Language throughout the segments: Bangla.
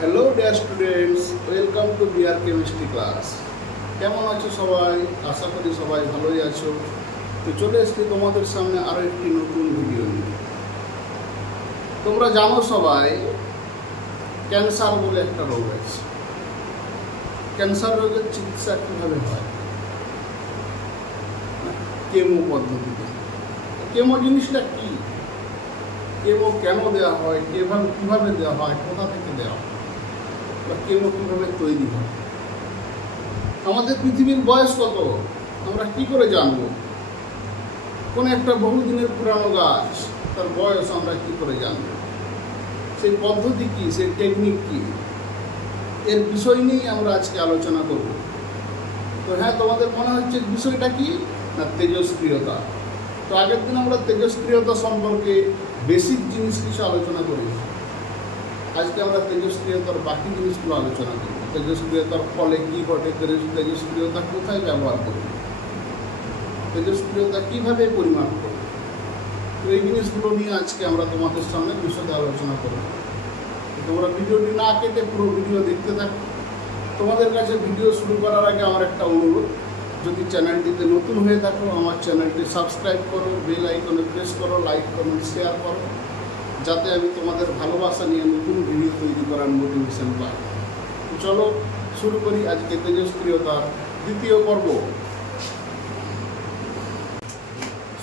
Hello dear students, welcome to BR chemistry class. কেমন আছো সবাই? আশা করি সবাই ভালোই আছো। তো চলে এসেছি তোমাদের সামনে আরও একটি নতুন ভিডিও নিয়ে। তোমরা জানো সবাই ক্যান্সার বলে একটা রোগ আছে। ক্যান্সার রোগের চিকিৎসা কীভাবে হয়? কেমো পদ্ধতিতে। কেমো জিনিসটা কী? কেমো কেন দেওয়া হয়, কীভাবে দেওয়া হয়, কোথা থেকে দেওয়া হয়, বা কেমো কীভাবে তৈরি হয়? আমাদের পৃথিবীর বয়স কত আমরা কি করে জানবো? কোন একটা বহুদিনের পুরানো গাছ, তার বয়স আমরা কি করে জানবো? সেই পদ্ধতি কি, সেই টেকনিক কি, এর বিষয় নিয়েই আমরা আজকে আলোচনা করব। তো হ্যাঁ, তোমাদের মনে হচ্ছে বিষয়টা কি না, তেজস্ক্রিয়তা। তো আগের দিন আমরা তেজস্ক্রিয়তা সম্পর্কে বেসিক জিনিস কিছু আলোচনা করি। আজকে আমরা তেজস্ক্রিয়তার বাকি জিনিসগুলো আলোচনা করব। তেজস্ক্রিয়তার ফলে কী ঘটে, তেজস্ক্রিয়তা কোথায় ব্যবহার করব, তেজস্ক্রিয়তা কীভাবে পরিমাপ করব, তো এই জিনিসগুলো নিয়ে আজকে আমরা তোমাদের সামনে বিশদে আলোচনা করব। তোমরা ভিডিওটি না কেটে পুরো ভিডিও দেখতে থাকো। তোমাদের কাছে ভিডিও শুরু করার আগে আমার একটা অনুরোধ, যদি চ্যানেলটিতে নতুন হয়ে থাকো আমার চ্যানেলটি সাবস্ক্রাইব করো, বেল আইকনে প্রেস করো, লাইক কমেন্ট শেয়ার করো, যাতে আমি তোমাদের ভালোবাসা নিয়ে নতুন ভিডিও তৈরি করার মোটিভেশন পাই। চলো শুরু করি আজকে তেজস্ক্রিয়তার দ্বিতীয় পর্ব।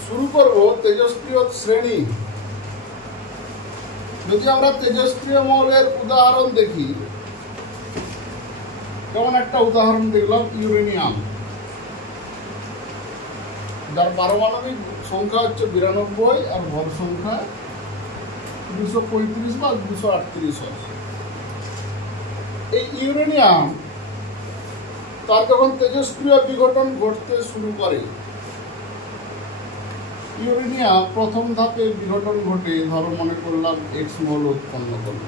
শুরু করব তেজস্ক্রিয় শ্রেণী। যদি আমরা তেজস্ক্রিয় মৌলের উদাহরণ দেখি, যেমন একটা উদাহরণ দেখলাম ইউরেনিয়াম, যার পারমাণবিক সংখ্যা হচ্ছে 92 আর ভর সংখ্যা 235 বা 238 হয়। এই ইউরেনিয়াম তার যখন তেজস্ক্রিয় বিঘটন ঘটতে শুরু করে, ইউরেনিয়াম প্রথম ধাপে বিঘটন ঘটে, ধরো মনে করলাম এক্স মৌল উৎপন্ন করল।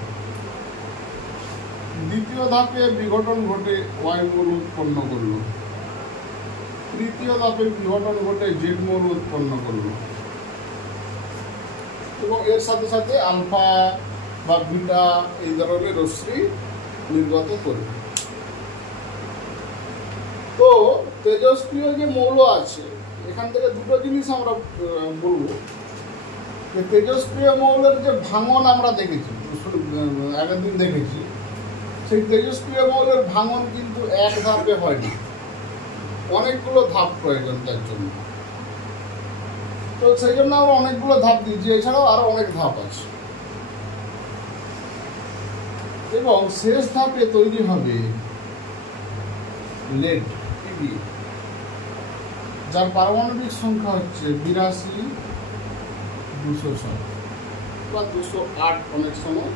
দ্বিতীয় ধাপে বিঘটন ঘটে ওয়াই মৌল উৎপন্ন করল। তৃতীয় ধাপে বিঘটন ঘটে জেড মৌল উৎপন্ন করল, এবং এর সাথে সাথে আলফা বা বিটা এই ধরনের রশ্মি নির্গত করবে। তো তেজস্ক্রিয় যে মৌল আছে, এখান থেকে দুটো জিনিস আমরা বলবো। যে তেজস্ক্রিয় মৌলের যে ভাঙন আমরা দেখেছি, আগের দিন দেখেছি, সেই তেজস্ক্রিয় মৌলের ভাঙন কিন্তু এক ধাপে হয়নি, অনেকগুলো ধাপ প্রয়োজন তার জন্য। তো সেই জন্য আমরা অনেকগুলো ধাপ দিয়েছি, এছাড়াও আরো অনেক ধাপ আছে, এবং শেষ ধাপে তৈরি হবে লেড, যার পারমাণবিক সংখ্যা হচ্ছে 82, 206 বা 208 অনেক সময়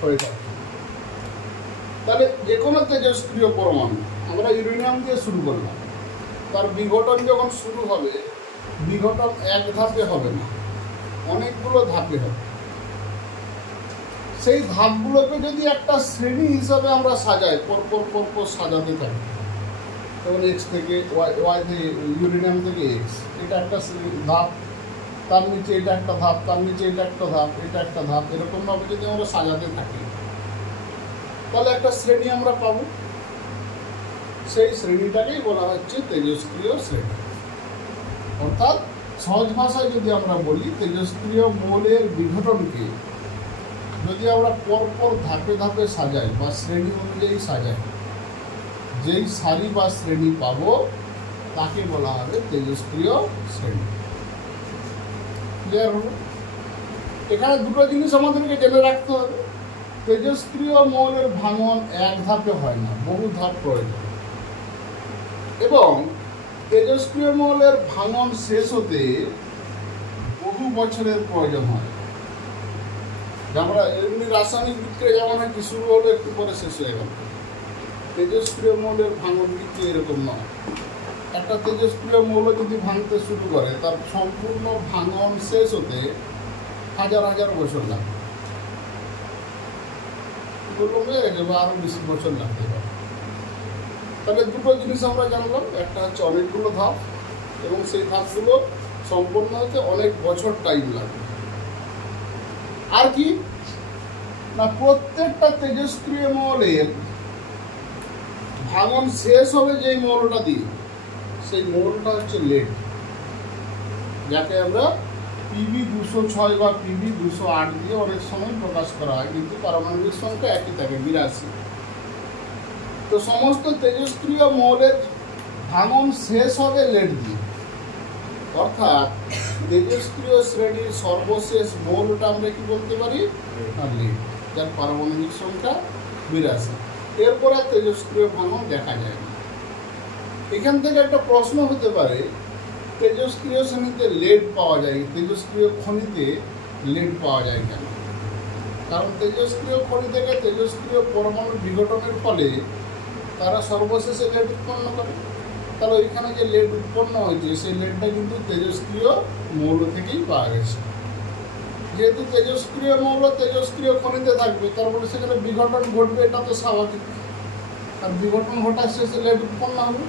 হয়ে যায়। তাহলে যে কোনো তেজস্ক্রিয় পরমাণু, আমরা ইউরেনিয়াম দিয়ে শুরু করলাম, তার বিঘটন যখন শুরু হবে, বিঘটন এক ধাপে হবে না, অনেকগুলো ধাপে হবে। সেই ধাপগুলোকে যদি একটা শ্রেণী হিসাবে আমরা সাজাই, পরপর সাজাতে থাকি, যেমন এক্স থেকে ওয়াই থেকে, ইউরেনিয়াম থেকে এক্স, এটা একটা ধাপ, তার নিচে এটা একটা ধাপ, তার নিচে এটা একটা ধাপ, এটা একটা ধাপ, এরকমভাবে যদি আমরা সাজাতে থাকি, তাহলে একটা শ্রেণী আমরা পাবো। সেই শ্রেণীটাকেই বলা হচ্ছে তেজস্ক্রিয় শ্রেণী। অর্থাৎ সহজ ভাষায় যদি আমরা বলি, তেজস্ক্রিয় মৌলের বিঘটনকে যদি আমরা পরপর ধাপে ধাপে সাজাই বা শ্রেণী অনুযায়ী সাজাই, যেই সারি বা শ্রেণী পাবো তাকে বলা হবে তেজস্ক্রিয় শ্রেণী। ক্লিয়ার হলো? এখানে দুটো জিনিস আমাদেরকে জেনে রাখতে হবে। তেজস্ক্রিয় মৌলের ভাঙন এক ধাপে হয় না, বহু ধাপ প্রয়োজন, এবং তেজস্ক্রিয় মৌলের ভাঙন শেষ হতে বহু বছরের প্রয়োজন হয়। আমরা এমনি রাসায়নিক বিক্রিয়া যেমন হয়, কি শুরু হলো একটু পরে শেষ হয়ে গেল, তেজস্ক্রিয় মৌলের ভাঙন কিন্তু এরকম নয়। একটা তেজস্ক্রিয় মৌল যদি ভাঙতে শুরু করে, তার সম্পূর্ণ ভাঙন শেষ হতে হাজার হাজার বছর লাগবে, বা আরো বেশি বছর লাগতে পারে। তাহলে দুটো জিনিস আমরা জানলাম, একটা হচ্ছে অনেকগুলো ধাপ, এবং সেই ধাপগুলো সম্পূর্ণ হতে অনেক বছর টাইম লাগবে। আর কি না প্রত্যেকটা তেজস্ক্রিয় মৌলের ভাঙন শেষ হবে যেই মৌলটা দিয়ে, সেই মৌলটা হচ্ছে লেড, যাকে আমরা Pb206 বা Pb208 দিয়ে অনেক সময় প্রকাশ করা হয়, কিন্তু পারমাণবিক সংখ্যা একই থাকে 82। তো সমস্ত তেজস্ক্রিয় মৌলের ভাঙন শেষ হবে লেড দিয়ে, অর্থাৎ তেজস্ক্রিয় শ্রেণীর সর্বশেষ মৌলটা আমরা কি বলতে পারি, লেড, যার পারমাণবিক সংখ্যা 82। এরপরে তেজস্ক্রিয় ভাঙন দেখা যায় না। এখান থেকে একটা প্রশ্ন হতে পারে, তেজস্ক্রিয় শ্রেণীতে লেড পাওয়া যায়, তেজস্ক্রিয় খনিতে লেড পাওয়া যায় কেন? কারণ তেজস্ক্রিয় খনি থেকে তেজস্ক্রিয় পরমাণু বিঘটনের ফলে তারা সর্বশেষে লেড উৎপন্ন করে। তাহলে ওইখানে যে লেড উৎপন্ন হয়েছে সেই লেডটা কিন্তু তেজস্ক্রিয় মৌল থেকেই পাওয়া গেছে। যেহেতু তেজস্ক্রিয় মৌল তেজস্ক্রিয় খনিতে থাকবে, তার মানে সেখানে বিঘটন ঘটবে, এটা তো স্বাভাবিক। আর বিঘটন ঘটার শেষে লেড উৎপন্ন হবে,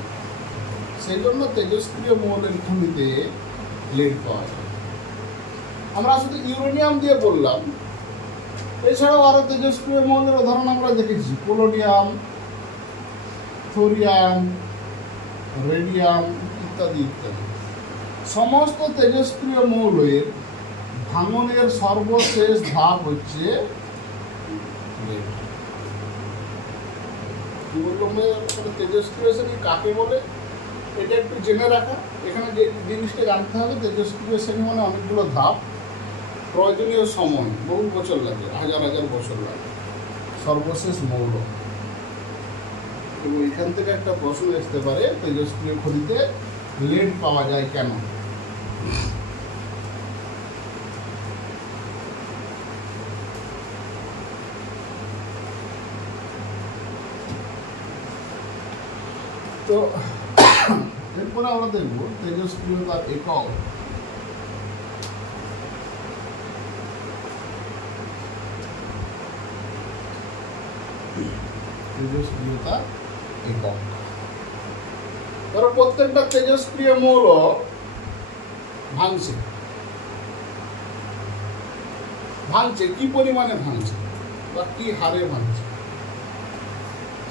সেই জন্য তেজস্ক্রিয় মৌলের খনিতে লেড পাওয়া যায়। আমরা শুধু ইউরেনিয়াম দিয়ে বললাম, এছাড়াও আরো তেজস্ক্রিয় মৌলের উদাহরণ আমরা দেখেছি, পোলোনিয়াম, থোরিয়াম, রেডিয়াম ইত্যাদি ইত্যাদি। সমস্ত তেজস্ক্রিয় মৌলের ভাঙনের সর্বশেষ ধাপ হচ্ছে লেড। কি বললাম, তেজস্ক্রিয় শ্রেণী কাকে বলে এটা একটু জেনে রাখা। এখানে যে জিনিসটা জানতে হবে, তেজস্ক্রিয় শ্রেণী মানে অনেকগুলো ধাপ, প্রয়োজনীয় সময় বহু বছর লাগে, হাজার হাজার বছর লাগে, সর্বশেষ মৌল। এবং এখান থেকে একটা প্রশ্ন আসতে পারে, তেজস্ক্রিয় খনিতে লেড পাওয়া যায় কেন? তো এরপরে আমরা দেখব তেজস্ক্রিয়তার একক। তেজস্ক্রিয়তার একক, ধরো প্রত্যেকটা তেজস্ক্রিয় মৌল ভাঙছে, কি পরিমাণে ভাঙছে বা কি হারে ভাঙছে,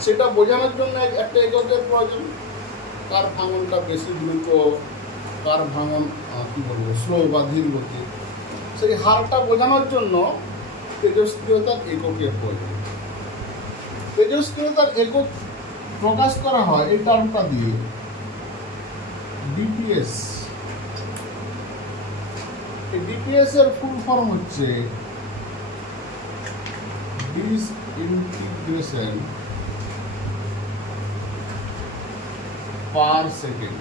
সেটা বোঝানোর জন্য একটা এককের প্রয়োজন। কার ভাঙনটা বেশি দ্রুত, কার ভাঙন কি বলবো স্লো বা ধীর গতি, সেই হারটা বোঝানোর জন্য তেজস্ক্রিয়তার এককের প্রয়োজন। তেজস্ক্রিয়তার একক প্রকাশ করা হয় এই টার্মটা দিয়ে, ডিপিএস। এই ডিপিএস এর ফুল ফর্ম হচ্ছে disintegration per second.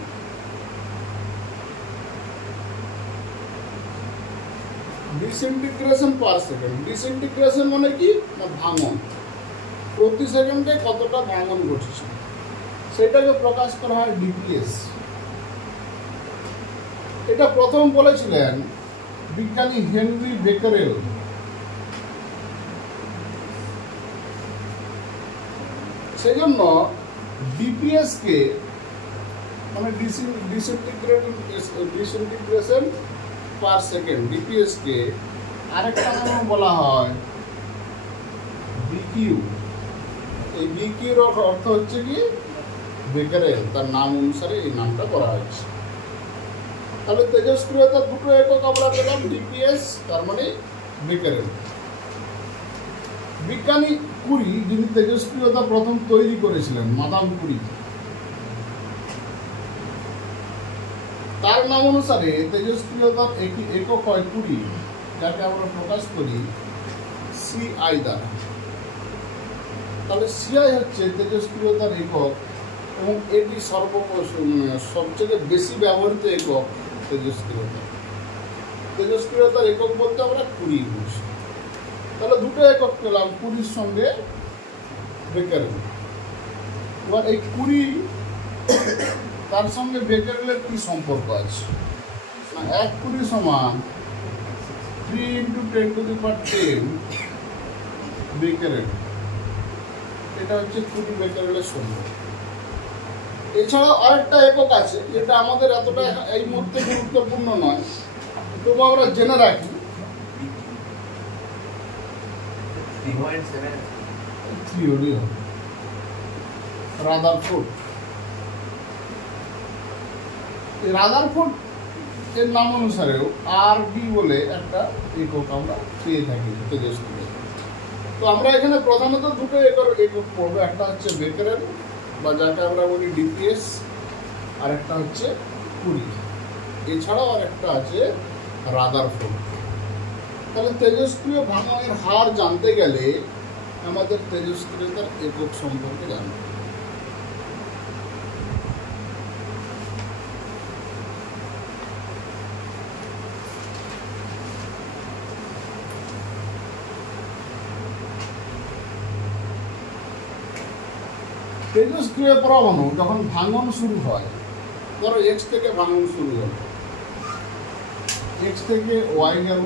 Disintegration per second, disintegration মানে কি না ভাঙন, প্রতি সেকেন্ডে কতটা ভাঙন ঘটছে সেটাকে প্রকাশ করা হয় ডিপিএস। এটা প্রথম বলেছিলেন বিজ্ঞানী হেনরি বেকারেল। সেই জন্য ডিপিএস কে মানে ডিসইন্টিগ্রেশন পার সেকেন্ড, ডিপিএস কে আরেকটা নাম বলা হয় বিকিউ। এই বিকিউর অর্থ হচ্ছে কি বেকারেল, তার নাম অনুসারে এই নামটা করা হয়েছে। তাহলে তেজস্ক্রিয়তার দুটো একক আমরা পেলাম, ডিপিএস তার মানে বেকারেল। বিজ্ঞানী কুরি যিনি তেজস্ক্রিয়তা প্রথম তৈরি করেছিলেন, মাদাম কুরি, তার নাম অনুসারে তেজস্ক্রিয়তার একটি একক হয় কুরি, যাকে আমরা প্রকাশ করি সিআই দ্বারা। তাহলে সিআই হচ্ছে তেজস্ক্রিয়তার একক এবং এটি সবচেয়ে বেশি ব্যবহৃত একক তেজস্ক্রিয়তা। তেজস্ক্রিয়তার একক বলতে আমরা কুরি বুঝি। তাহলে দুটো একক পেলাম, কুড়ির সঙ্গে বেকারেল। এবার এই কুড়ি তার সঙ্গে বেকারেলের কি সম্পর্ক আছে? 1 কুড়ি সমান 3 × 10⁻10 বেকারেল। এটা হচ্ছে কুড়ি বেকারেলের সম্পর্ক। এছাড়াও আরেকটা একক আছে যেটা আমাদের এতটা এই মুহূর্তে গুরুত্বপূর্ণ নয়, তবু আমরা জেনে রাখি। 3 হলেই হবে। রাদারফোর্ড, এই রাদারফোর্ড এর নাম অনুসারেও আরবি বলে একটা একক আমরা পেয়ে থাকি তেজস্ক্রিয়। তো আমরা এখানে প্রধানত দুটো একক পড়বো, একটা হচ্ছে বেকারেল বা যাকে আমরা বলি ডিপিএস, আর একটা হচ্ছে কুরি, এছাড়াও আর একটা আছে রাদারফোর্ড। তাহলে তেজস্ক্রিয় ভাঙনের হার জানতে গেলে আমাদের তেজস্ক্রিয়তার একক সম্পর্কে জানতে হবে। তেজস্ক্রিয় পরমাণু যখন ভাঙন শুরু হয়, ধরো এক্স থেকে ভাঙন শুরু হল, এক্স থেকে ওয়াই গেল,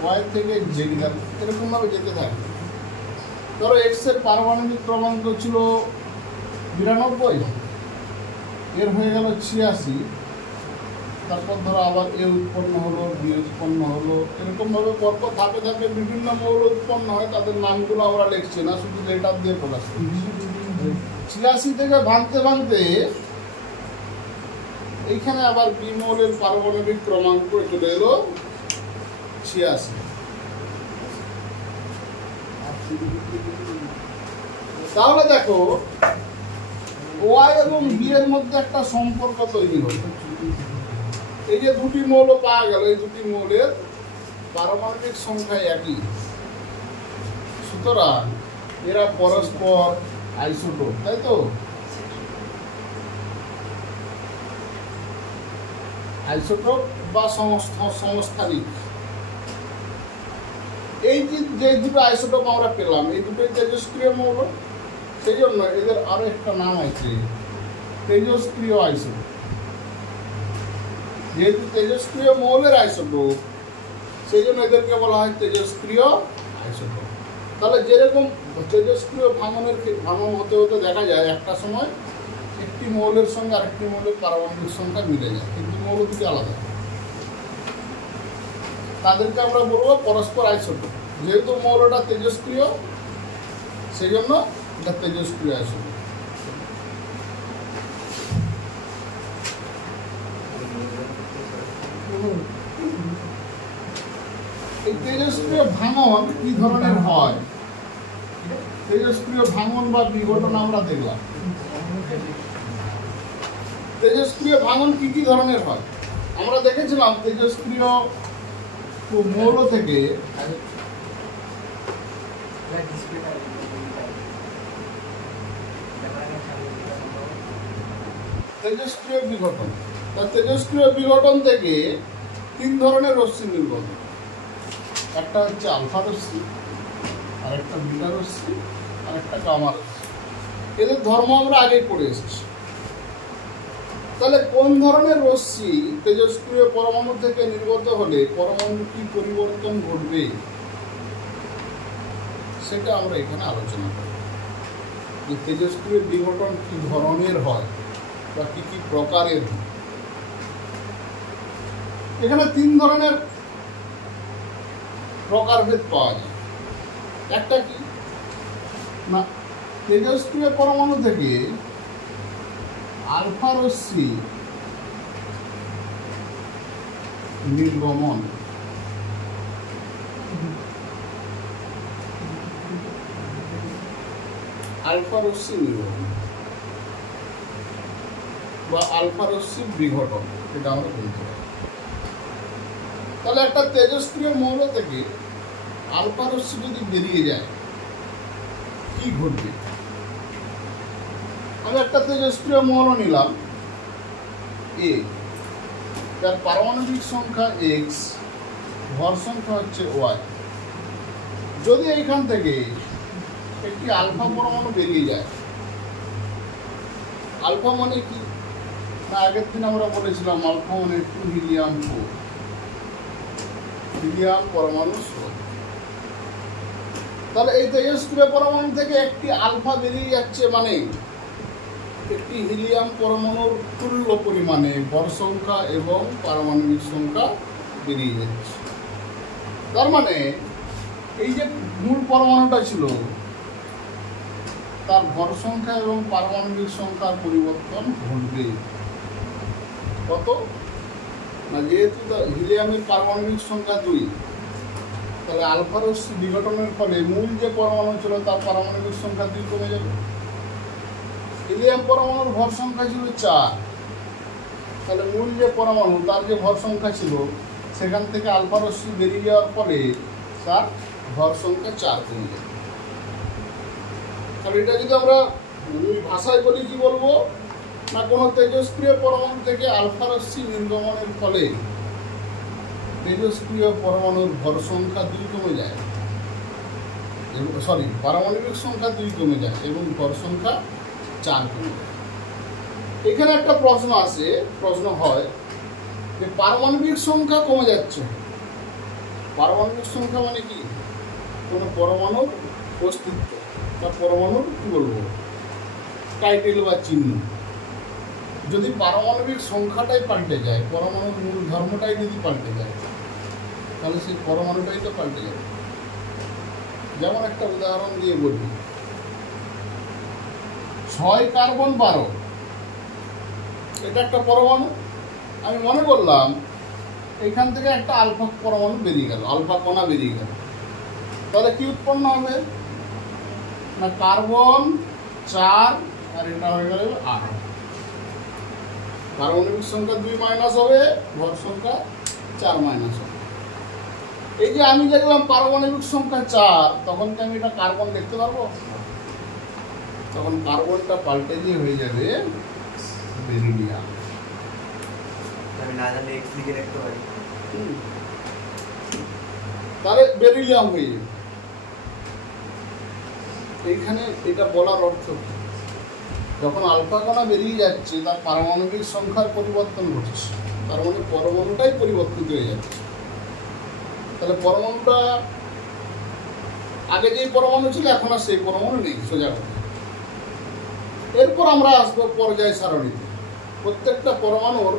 ওয়াই থেকে জেড গেল, এরকমভাবে যেতে থাকে। ধরো এক্স এর পারমাণবিক ক্রমাঙ্ক ছিল 92, এর হয়ে গেল 86, তারপর ধরো আবার এ উৎপন্ন হলো, বি উৎপন্ন হলো, এরকমভাবে পরপর ধাপে ধাপে বিভিন্ন মৌল উৎপন্ন হয়। তাদের নামগুলো আমরা লিখছি না, শুধু লেটার দিয়ে প্রকাশ করছি। 86 থেকে ভাঙতে ভাঙতে এইখানে আবার বি মৌলের পারমাণবিক ক্রমাঙ্ক চলে এলো 86। তাহলে দেখো ওয়াই এবং বি এর মধ্যে একটা সম্পর্ক তৈরি হলো। এই যে দুটি মৌল পাওয়া গেল, এই দুটি মৌলের পারমাণবিক সংখ্যা একই, সুতরাং এরা পরস্পর আইসোটোপ, তাই তো? আইসোটোপ বা সমস্থানিক। এই যে দুটো আইসোটোপ আমরা পেলাম, এই দুটোই তেজস্ক্রিয় মৌল, সেই জন্য এদের আরো একটা নাম আছে তেজস্ক্রিয় আইসোটোপ। যেহেতু তেজস্ক্রিয় মৌলের আইসোটোপ, সেই জন্য এদেরকে বলা হয় তেজস্ক্রিয় আইসোটোপ। তাহলে যেরকম তেজস্ক্রিয় ভাঙন হতে হতে দেখা যায় একটা সময় একটি মৌলের সঙ্গে আরেকটি মৌলের পারমাণবিক সংখ্যা মিলে যায়, কিন্তু মৌল দুটি আলাদা, তাদেরকে আমরা বলবো পরস্পর আইসোটোপ। যেহেতু মৌলটা তেজস্ক্রিয়, সেই জন্য এটা তেজস্ক্রিয় আইসোটোপ। এই তেজস্ক্রিয় ভাঙন কি ধরনের হয়, তেজস্ক্রিয় ভাঙন বা বিঘটন আমরা দেখলাম। তেজস্ক্রিয় ভাঙন কি কি ধরনের হয় আমরা দেখেছিলাম। তেজস্ক্রিয় মৌল থেকে তেজস্ক্রিয় বিঘটন, তেজস্ক্রিয় বিঘটন থেকে 3 ধরনের রশ্মি নির্গত। একটা হচ্ছে আলফা রশ্মি, আর একটা বিটা রশ্মি, আর একটা গামা রশ্মি। এদের ধর্ম আমরা আগেই পড়ে এসেছি। তাহলে কোন ধরনের রশ্মি তেজস্ক্রিয় পরমাণু থেকে নির্গত হলে পরমাণু কি পরিবর্তন ঘটবে, সেটা আমরা এখানে আলোচনা করব। যে তেজস্ক্রিয় বিঘটন কি ধরনের হয় বা কি কি প্রকারের হয়। এখানে 3 ধরনের প্রকারভেদ পাওয়া যায়। একটা কি না, তেজস্ক্রিয় পরমাণু থেকে আলফা রশ্মি নির্গমন, আলফা রশ্মি নির্গমন বা আলফা রশ্মি বিঘটন, এটা আমরা বলতে পারি। তাহলে একটা তেজস্ক্রিয় মৌল থেকে আলফা রশ্মি যদি বেরিয়ে যায় কি ঘটবে। আমি একটা তেজস্ক্রিয় মৌল নিলাম এ, যার পারমাণবিক সংখ্যা এক্স, ভর সংখ্যা হচ্ছে ওয়াই। যদি এইখান থেকে একটি আলফা পরমাণু বেরিয়ে যায়, আলফা মানে কি না, আগের দিন আমরা বলেছিলাম আলফা মানে 2 হিলিয়াম 4, হিলিয়াম পরমাণু 16। তাহলে এই তেজস্ক্রিয় পরমাণু থেকে একটি আলফা বেরিয়ে যাচ্ছে, মানে একটি হিলিয়াম পরমাণুর তুল্য পরিমাণে ভর সংখ্যা এবং পারমাণবিক সংখ্যা বেরিয়ে যাচ্ছে। তার মানে এই যে মূল পরমাণুটা ছিল তার ভর সংখ্যা এবং পারমাণবিক সংখ্যার পরিবর্তন ঘটবে। কত না, যেহেতু হিলিয়ামের পারমাণবিক সংখ্যা 2, তাহলে আলফা রশ্মি বিঘটনের ফলে মূল যে পরমাণু ছিল তার পারমাণবিক সংখ্যা 2 কমে যাবে। হিলিয়াম পরমাণুর ভর সংখ্যা ছিল 4, তাহলে মূল যে পরমাণু তার যে ভর সংখ্যা ছিল সেখান থেকে আলফা রশ্মি বেরিয়ে যাওয়ার ফলে তার ভর সংখ্যা 4 কমে যাবে। তাহলে এটা যদি আমরা ভাষায় বলি কি বলবো না, কোনো তেজস্ক্রিয় পরমাণু থেকে আলফা রশ্মি নির্গমনের ফলে তেজস্ক্রিয় পরমাণুর ভর সংখ্যা 2 কমে যায়, পারমাণবিক সংখ্যা 2 কমে যায় এবং ভর সংখ্যা 4 কমে যায়। এখানে একটা প্রশ্ন হয় যে পারমাণবিক সংখ্যা কমে যাচ্ছে, পারমাণবিক সংখ্যা মানে কি? কোনো পরমাণুর অস্তিত্ব বা পরমাণুর কি বলবো টাইটেল বা চিহ্ন। যদি পারমাণবিক সংখ্যাটাই পাল্টে যায়, পরমাণুর মূল ধর্মটাই যদি পাল্টে যায়, তাহলে সেই পরমাণুটাই তো পাল্টে যাবে। যেমন একটা উদাহরণ দিয়ে বলি, 6 কার্বন 12 এটা একটা পরমাণু। আমি মনে করলাম এখান থেকে একটা আলফা পরমাণু বেরিয়ে গেল, আলফা কণা বেরিয়ে গেল, তাহলে কি উৎপন্ন হবে না, কার্বন 4 আর এটা হয়ে গেল 8। পারমাণবিক সংখ্যা 2 মাইনাস হবে, ভর সংখ্যা 4 মাইনাস হবে। এই যে আমি দেখলাম পারমাণবিক সংখ্যা 4, তখন কি আমি এটা কার্বন দেখতে পারবো? তখন কার্বনটা পাল্টে দিয়ে হয়ে যাবে বেরিলিয়াম। আমি না জানলে x লিখে রাখতে পারি, তাহলে বেরিলিয়াম হয়ে যাবে। এইখানে এটা বলার অর্থ কি? যখন আলফা কণা বেরিয়ে যাচ্ছে তার পারমাণবিক সংখ্যার পরিবর্তন ঘটছে, তার মানে পরমাণুটাই পরিবর্তিত হয়ে যাচ্ছে। তাহলে পরমাণুটা আগে যেই পরমাণু ছিল এখন আর সেই পরমাণু নেই, সোজা কথা। এরপর আমরা আসবো পর্যায় সারণীতে। প্রত্যেকটা পরমাণুর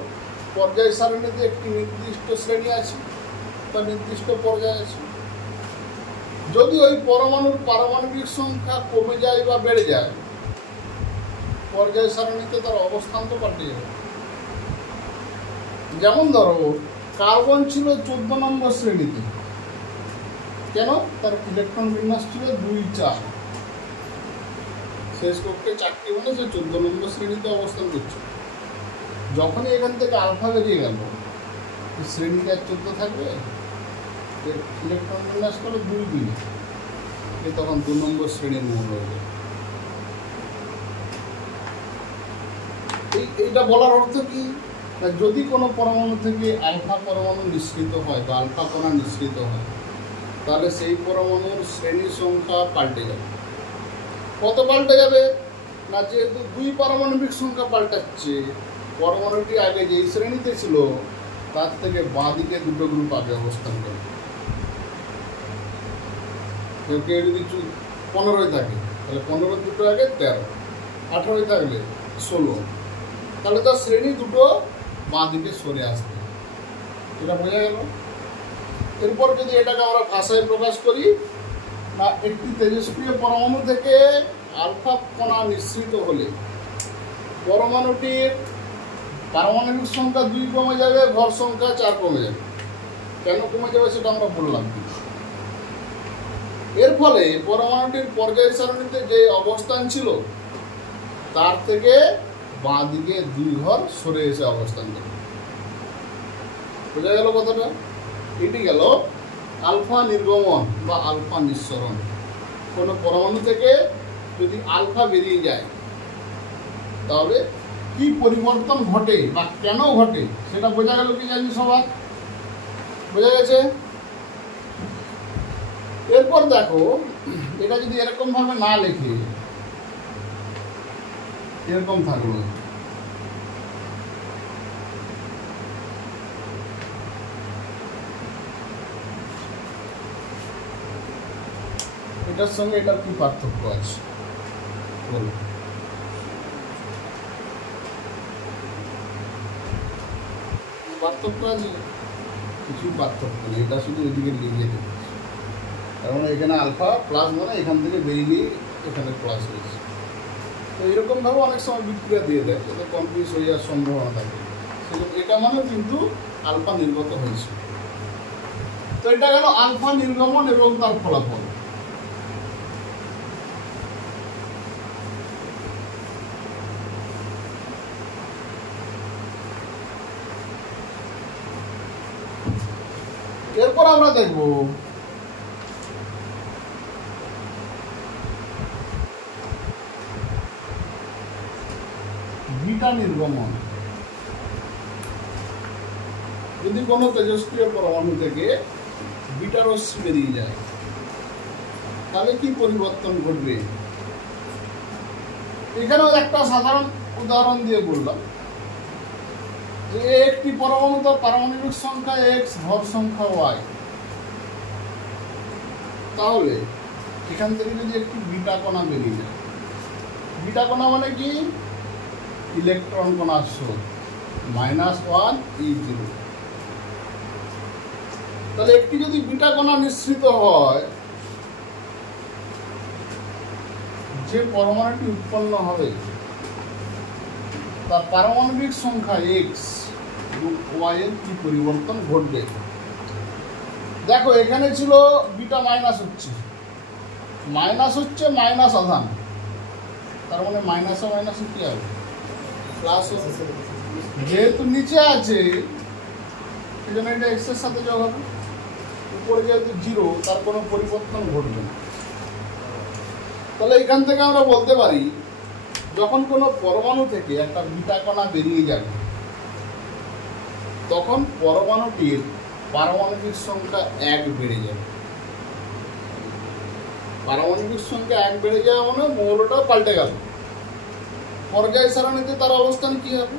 পর্যায় সারণীতে একটি নির্দিষ্ট শ্রেণী আছে বা নির্দিষ্ট পর্যায় আছে। যদি ওই পরমাণুর পারমাণবিক সংখ্যা কমে যায় বা বেড়ে যায়, পর্যায় সারণীতে তার অবস্থান তো পাল্টে যাবে। যেমন ধরো কার্বন ছিল 14 নম্বর শ্রেণীতে, কেন? তার ইলেকট্রন বিন্যাস ছিল 2, 4, শেষ কক্ষে 4টি, মানে সে 14 নম্বর শ্রেণীতে অবস্থান করছে। যখনই এখান থেকে আলফা বেরিয়ে গেল, শ্রেণীতে আর 14 থাকবে? ইলেকট্রন বিন্যাস করে 2, 2, তখন 2 নম্বর শ্রেণীর মূল হয়ে যাবে। এইটা বলার অর্থ কি? যদি কোনো পরমাণু থেকে আলফা পরমাণু নিঃসৃত হয় বা আলফা কণা নিঃসৃত হয়, তাহলে সেই পরমাণুর শ্রেণী সংখ্যা পাল্টে যাবে। কত পাল্টে যাবে না, যেহেতু 2 পারমাণবিক সংখ্যা পাল্টাচ্ছে, পরমাণুটি আগে যেই শ্রেণীতে ছিল তার থেকে বাঁ দিকে 2টো গ্রুপ আগে অবস্থান করবে। কেউ যদি 15 থাকে তাহলে 15 দুটো আগে 13, 18 থাকলে 16, তাহলে তার শ্রেণী 2টো বাঁ দিকে সরে আসবে। এটা বোঝা গেল? এরপর যদি এটাকে আমরা ভাষায় প্রকাশ করি না, একটি তেজস্ক্রিয় পরমাণু থেকে আলফা কণা নিঃসৃত হলে পরমাণুটির পারমাণবিক সংখ্যা 2 কমে যাবে, ভর সংখ্যা 4 কমে যাবে। কেন কমে যাবে সেটা আমরা বললাম। এর ফলে পরমাণুটির পর্যায় সারণীতে যে অবস্থান ছিল তার থেকে বাঁ দিকে 2 ঘর সরে এসে অবস্থান করবে। বোঝা গেল কথাটা? এটি গেল আলফা নির্গমন বা আলফা নিঃসরণ। কোনো পরমাণু থেকে যদি আলফা বেরিয়ে যায় তাহলে কি পরিবর্তন ঘটে বা কেন ঘটে সেটা বোঝা গেল কি জানি সবার? বোঝা গেছে? এরপর দেখো, এটা যদি এরকম ভাবে না লেখে, এরকম থাকলো, এটার সঙ্গে এটার কি পার্থক্য আছে বলো? পার্থক্য আছে? কিছু পার্থক্য নেই, এটা শুধু ওইদিকে লিখে দেবে। কারণ এখানে আলফা প্লাস মানে এখান থেকে বেরিয়ে এখানে প্লাস হয়েছে। তো এরকমভাবে অনেক সময় বিক্রিয়া দিয়ে দেয়, যাতে কনফিউজ হয়ে যাওয়ার সম্ভাবনা থাকে। সেজন্য এটা মানে কিন্তু আলফা নির্গত হয়েছে। তো এটা গেল আলফা নির্গমন এবং তার ফলাফল। এরপর আমরা দেখব বিটা নির্গমন। যদি কোনো তেজস্ক্রিয় পরমাণু থেকে বিটা রশ্মি বেরিয়ে যায় তাহলে কি পরিবর্তন ঘটবে? এখানেও একটা সাধারণ উদাহরণ দিয়ে বললাম যে একটি পরমাণু, তার পারমাণবিক সংখ্যা x, ভর সংখ্যা y। তাহলে এখান থেকে যদি একটি বিটা কণা বেরিয়ে যায়, বিটা কণা মানে কি? ইলেকট্রন কণার স্রোত -1 E0। তাহলে একটি যদি বিটা কণা নিঃসৃত হয়, যে পরমাণুটি উৎপন্ন হবে তার পারমাণবিক সংখ্যা x এবং y এর কি পরিবর্তন ঘটবে? দেখো এখানে ছিল বিটা মাইনাস হচ্ছে মাইনাস আধান, তার মানে মাইনাসে মাইনাসে কি হবে? প্লাস হবে। যেহেতু নিচে আছে সেজন্য এটা এক্স এর সাথে যোগ হবে। উপরে যেহেতু 0, তার কোনো পরিবর্তন ঘটবে না। তাহলে এখান থেকে আমরা বলতে পারি যখন কোনো পরমাণু থেকে একটা বিটা কণা বেরিয়ে যাবে তখন পরমাণুটির পারমাণবিক সংখ্যা 1 বেড়ে যাবে। পারমাণবিক সংখ্যা 1 বেড়ে যাওয়া মানে মৌলটা পাল্টে গেল। পর্যায় সারণীতে তার অবস্থান কি হবে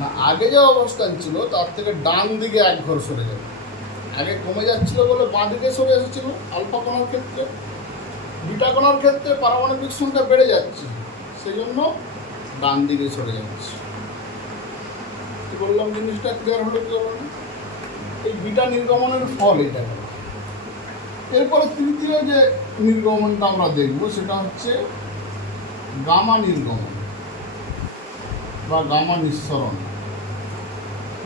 না, আগে যে অবস্থান ছিল তার থেকে ডান দিকে 1 ঘর সরে যাবে। আগে কমে যাচ্ছিল বলে বাঁ দিকে সরে এসেছিল আলফা কণার ক্ষেত্রে। বিটা কণার ক্ষেত্রে পারমাণবিক সংখ্যা বেড়ে যাচ্ছে, সেই জন্য ডান দিকে সরে যাচ্ছে। কি বললাম, জিনিসটা ক্লিয়ার হলো কি হলো না? এই বিটা নির্গমনের ফল এটা। এরপরে তৃতীয় যে নির্গমনটা আমরা দেখব সেটা হচ্ছে গামা নির্গমন বা গামা নিঃসরণ।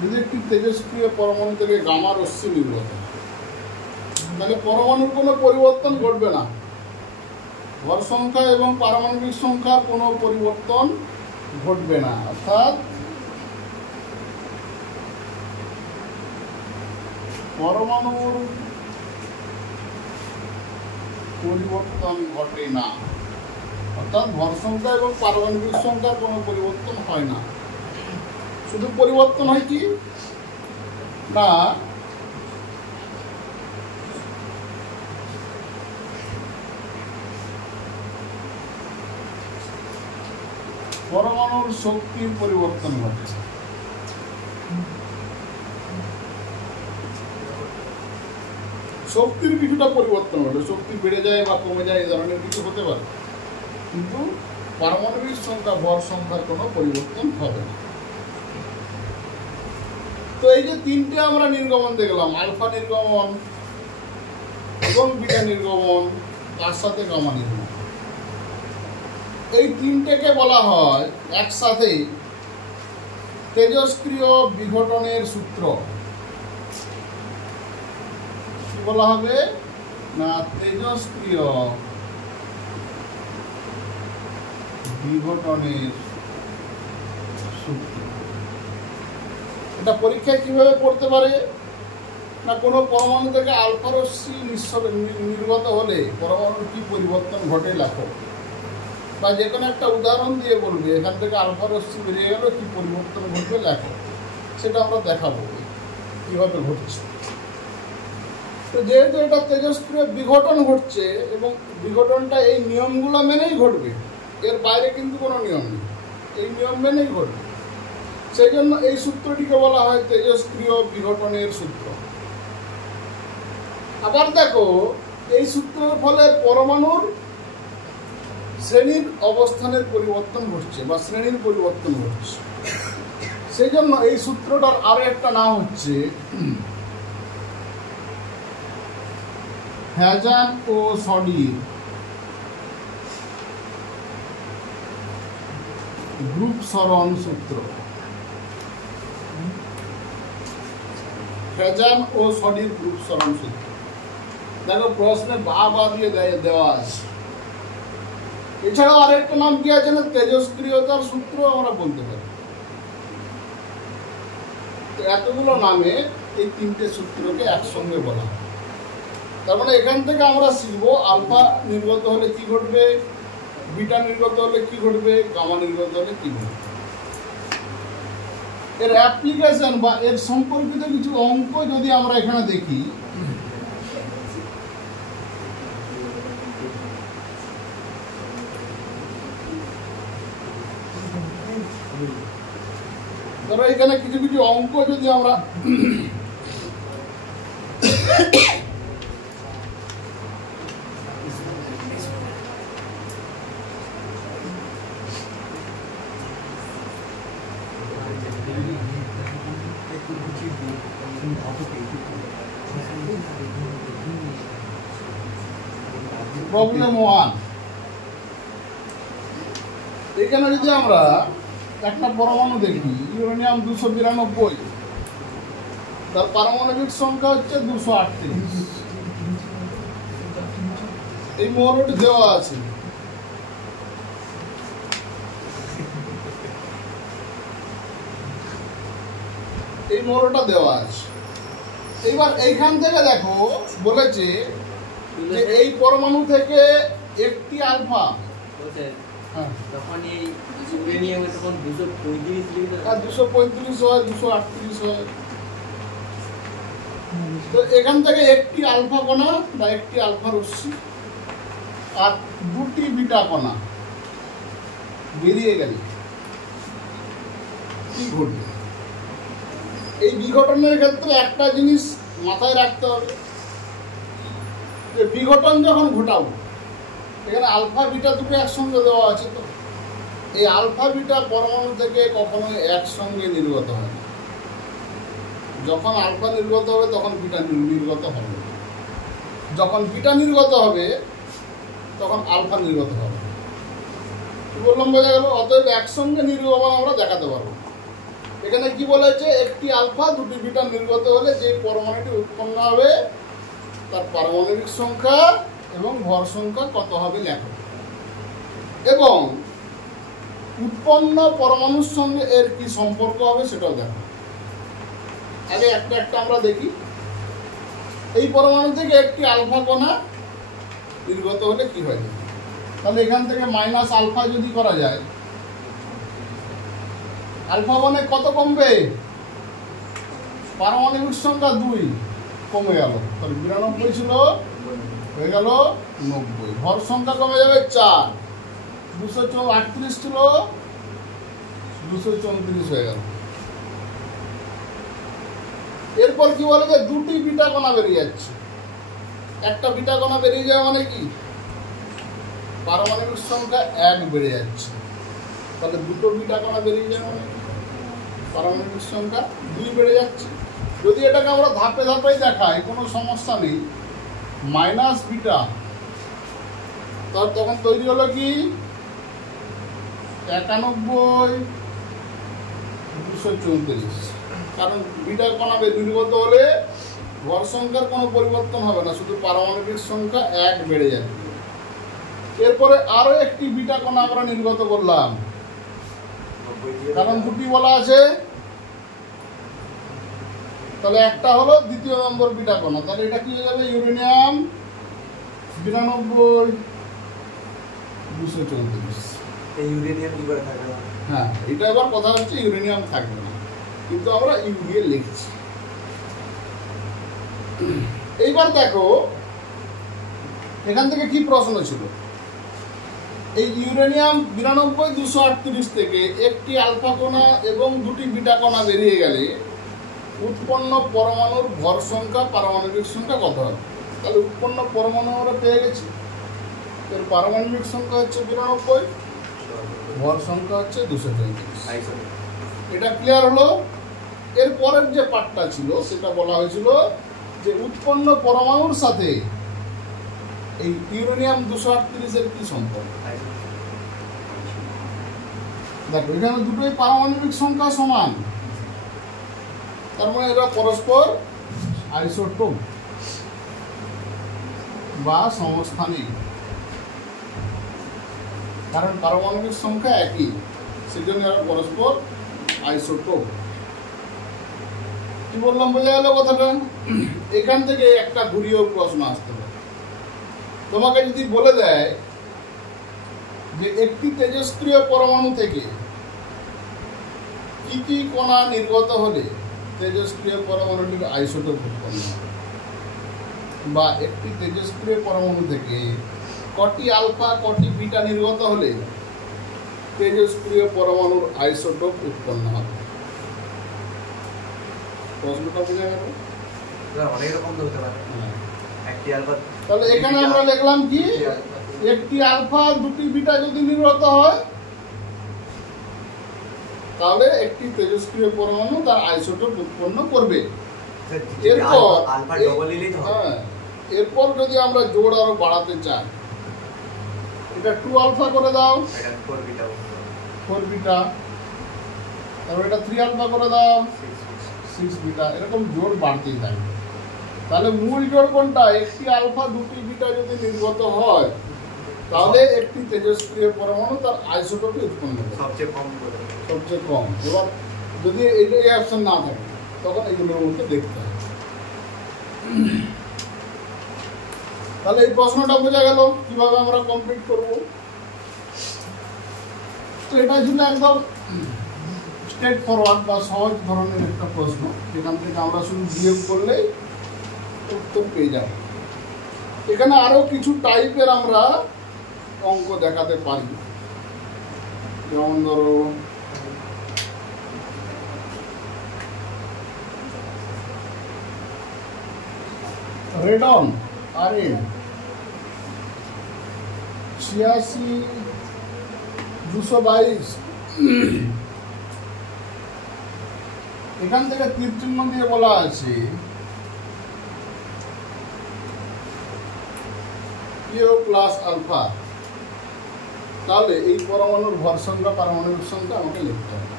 যদি একটি তেজস্ক্রিয় পরমাণু থেকে গামা রশ্মি নির্গত হয় তাহলে পরমাণুর কোনো পরিবর্তন ঘটবে না, ভর সংখ্যা এবং পারমাণবিক সংখ্যার কোনো পরিবর্তন ঘটবে না। অর্থাৎ পরমাণুর পরিবর্তন ঘটে না, অর্থাৎ ভর সংখ্যা এবং পারমাণবিক সংখ্যার কোনো পরিবর্তন হয় না। শুধু পরিবর্তন হয় কি না, পরমাণুর শক্তির পরিবর্তন ঘটে। শক্তির কিছুটা পরিবর্তন ঘটে, শক্তি বেড়ে যায় বা কমে যায়, এই ধরনের কিছু হতে পারে, কিন্তু পারমাণবিক সংখ্যা, ভর সংখ্যার কোনো পরিবর্তন হবে না। তো এই যে তিনটে আমরা নির্গমন দেখলাম, আলফা নির্গমন এবং বিটা নির্গমন, তার সাথে গামা নির্গমন, এই তিনটেকে বলা হয় একসাথে তেজস্ক্রিয় বিঘটনের সূত্র। কি বলা হবে না, তেজস্ক্রিয় বিঘটনের সূত্র। এটা পরীক্ষায় কিভাবে পড়তে পারে না, কোনো পরমাণু থেকে আলফা রশ্মি নির্গত হলে পরমাণুর কি পরিবর্তন ঘটে লেখো, বা যে কোনো একটা উদাহরণ দিয়ে বলবে এখান থেকে আলফা রশ্মি বেরিয়ে গেল কি পরিবর্তন ঘটবে লেখো, সেটা আমরা দেখাবো কিভাবে ঘটছে। তো যেহেতু এটা তেজস্ক্রিয় বিঘটন ঘটছে এবং বিঘটনটা এই নিয়মগুলো মেনেই ঘটবে, এর বাইরে কিন্তু কোনো নিয়ম নেই, এই নিয়ম মেনেই ঘটবে, সেই জন্য এই সূত্রটিকে বলা হয় তেজস্ক্রিয় বিঘটনের সূত্র। আবার দেখো, এই সূত্রের ফলে পরমাণুর শ্রেণীর অবস্থানের পরিবর্তন ঘটছে বা শ্রেণীর পরিবর্তন ঘটছে, সেই জন্য এই সূত্রটার আরো একটা নাম হচ্ছে হ্যাজান ও সডির গ্রুপ সরণ সূত্র। হ্যাজান ও সডির গ্রুপ সরণ সূত্র। দেখো প্রশ্নে বা দিয়ে দেওয়া আছে। এছাড়াও আরেকটা নাম কি আছে না, তেজস্ক্রিয়তার সূত্র আমরা বলতে পারি। তো এতগুলো নামে এই তিনটে সূত্রকে একসঙ্গে বলা হয়। তার মানে এখান থেকে আমরা শিখবো আলফা নির্গত হলে কি ঘটবে, বিটা নির্গত হলে কি ঘটবে, গামা নির্গত হলে কি ঘটবে। এর অ্যাপ্লিকেশন বা এর সম্পর্কিত কিছু অঙ্ক যদি আমরা এখানে দেখি, ধরো এখানে কিছু কিছু অঙ্ক যদি আমরা প্রবলেম 1, এখানে যদি আমরা একটা পরমাণু দেখি ইউরেনিয়াম 292, তার পারমাণবিক সংখ্যা হচ্ছে 238। এই মৌলটি দেওয়া আছে। এই মৌলটা দেওয়া আছে। এইবার এইখান থেকে দেখো বলেছে যে এই পরমাণু থেকে একটি আলফা, হ্যাঁ তখন এই ইউরেনিয়ামে তখন 235 লিটার, 235 হয়, 238 হয়। তো এখান থেকে একটি আলফা কণা বা একটি আলফা রশ্মি আর দুটি বিটা কণা বেরিয়ে গেলে কি ঘটবে? এই বিঘটনের ক্ষেত্রে একটা জিনিস মাথায় রাখতে হবে, যে বিঘটন যখন ঘটাবো, এখানে আলফা বিটা দুটো একসঙ্গে দেওয়া আছে। তো এই আলফা বিটা পরমাণু থেকে কখনো একসঙ্গে নির্গত হয় না। যখন আলফা নির্গত হবে তখন বিটা নির্গত হবে, যখন বিটা নির্গত হবে তখন আলফা নির্গত হবে। কি বললাম বোঝা গেল? অতএব একসঙ্গে নির্গমন আমরা দেখাতে পারবো। এখানে কি বলেছে, একটি আলফা দুটি বিটা নির্গত হলে যে পরমাণুটি উৎপন্ন হবে তার পারমাণবিক সংখ্যা এবং ভর সংখ্যা কত হবে লেখো, এবং উৎপন্ন পরমাণুর সঙ্গে এর কি সম্পর্ক হবে সেটাও দেখো। আগে একটা একটা আমরা দেখি। এই পরমাণু থেকে একটি আলফা কণা নির্গত হলে কি হয়, তাহলে এখান থেকে মাইনাস আলফা যদি করা যায়, আলফা মানে কত কমবে? পারমাণবিক সংখ্যা 2 কমে গেল, তাহলে 92 ছিল হয়ে গেল 90। ভর সংখ্যা কমে যাবে 4, 238 ছিল 234 হয়ে গেল। এরপর কি বলে যে দুটি বিটা কণা বেরিয়ে যাচ্ছে। একটা বিটা কণা বেরিয়ে যাওয়া মানে কি, পারমাণবিক সংখ্যা 1 বেড়ে যাচ্ছে। তাহলে দুটো বিটা কণা বেরিয়ে যাওয়া মানে পারমাণবিক সংখ্যা 2 বেড়ে যাচ্ছে। যদি এটাকে আমরা ধাপে ধাপেই দেখাই কোনো সমস্যা নেই, মাইনাস বিটা, তখন তৈরি হলো কি 91, 234। কারণ বিটা কণা নির্গত হলে ভর সংখ্যার কোনো পরিবর্তন হবে না, শুধু পারমাণবিক সংখ্যা 1 বেড়ে যাবে। এরপরে আরো একটি বিটা কণা আমরা নির্গত করলাম, কারণ দুটি বলা আছে। তাহলে একটা হলো দ্বিতীয় নম্বর বিটা কণা, তাহলে এটা কি হয়ে যাবে ইউরেনিয়াম 92, 234। এই ইউরেনিয়াম কি করে থাকবে না? হ্যাঁ, এটা এবার কথা হচ্ছে ইউরেনিয়াম থাকবে না, কিন্তু আমরা ইউ দিয়ে লিখছি। এইবার দেখো এখান থেকে কি প্রশ্ন ছিল, এই ইউরেনিয়াম 92, 238 থেকে একটি আলফা কণা এবং দুটি বিটা কণা বেরিয়ে গেলে উৎপন্ন পরমাণুর ভর সংখ্যা পারমাণবিক সংখ্যা কত হবে? তাহলে উৎপন্ন পরমাণু আমরা পেয়ে গেছি, এর পারমাণবিক সংখ্যা হচ্ছে 92, ভর সংখ্যা হচ্ছে 234। এটা ক্লিয়ার হলো। এর পরের যে পার্টটা ছিল সেটা বলা হয়েছিল যে উৎপন্ন পরমাণুর সাথে এই ইউরেনিয়াম 238 এর কি সম্পর্ক? দেখো এখানে দুটোই পারমাণবিক সংখ্যা সমান, তার মানে এরা পরস্পর আইসোটোপ বা সমস্থানিক, কারণ পারমাণবিক সংখ্যা একই, সেজন্য এরা পরস্পর আইসোটোপ। কি বললাম, বোঝা গেল কথাটা? এখান থেকে একটা ঘুরিয়েও প্রশ্ন আসতে পারে। তোমাকে যদি বলে দেয় যে একটি তেজস্ক্রিয় পরমাণু থেকে কি কি কণা নির্গত হলে তেজস্ক্রিয় পরমাণুটির আইসোটোপ উৎপন্ন হবে, বা একটি তেজস্ক্রিয় পরমাণু থেকে কটি আলফা কটি বিটা নির্গত হলে তেজস্ক্রিয় পরমাণুর আইসোটোপ উৎপন্ন হবে। প্রশ্নটা বোঝা গেল? অনেক রকম তো হতে পারে। একটি আলফা, তাহলে এখানে আমরা লিখলাম কি, একটি আলফা দুটি বিটা যদি নির্গত হয় তাহলে একটি তেজস্ক্রিয় পরমাণু তার আইসোটোপ উৎপন্ন করবে। এরপর আলফা ডবল নিলেই তো হবে। হ্যাঁ, এরপর যদি আমরা জোড় আরো বাড়াতে চাই, এটা 2 আলফা করে দাও, এটা 4 বিটা, 4 বিটা, তারপর এটা 3 আলফা করে দাও, 6 বিটা, এরকম জোড় বাড়তেই থাকবে। তাহলে মূল জোড় কোনটা? একটি আলফা দুটি বিটা যদি নির্গত হয় তাহলে একটি তেজস্ক্রিয় পরমাণু তার আইসোটোপে উৎপন্ন হবে, সবচেয়ে কম করে, সবচেয়ে কম। এবার যদি এই অপশন না থাকে তখন এগুলোর মধ্যে দেখতে হবে। তাহলে এই প্রশ্নটা বোঝা গেল কিভাবে আমরা কমপ্লিট করব। তো এটা ছিল একদম স্ট্রেট ফরওয়ার্ড বা সহজ ধরনের একটা প্রশ্ন, যেখান থেকে আমরা শুধু বিয়োগ করলেই উত্তর পেয়ে যাব। এখানে আরো কিছু টাইপের আমরা অঙ্ক দেখাতে পারি, যেমন ধরো রেডন আরএন 86 222, এখান থেকে তীর চিহ্ন দিয়ে বলা আছে কিউ প্লাস আলফা, তাহলে এই পরমাণুর ভর সংখ্যা পারমাণবিক সংখ্যা আমাকে লিখতে হবে।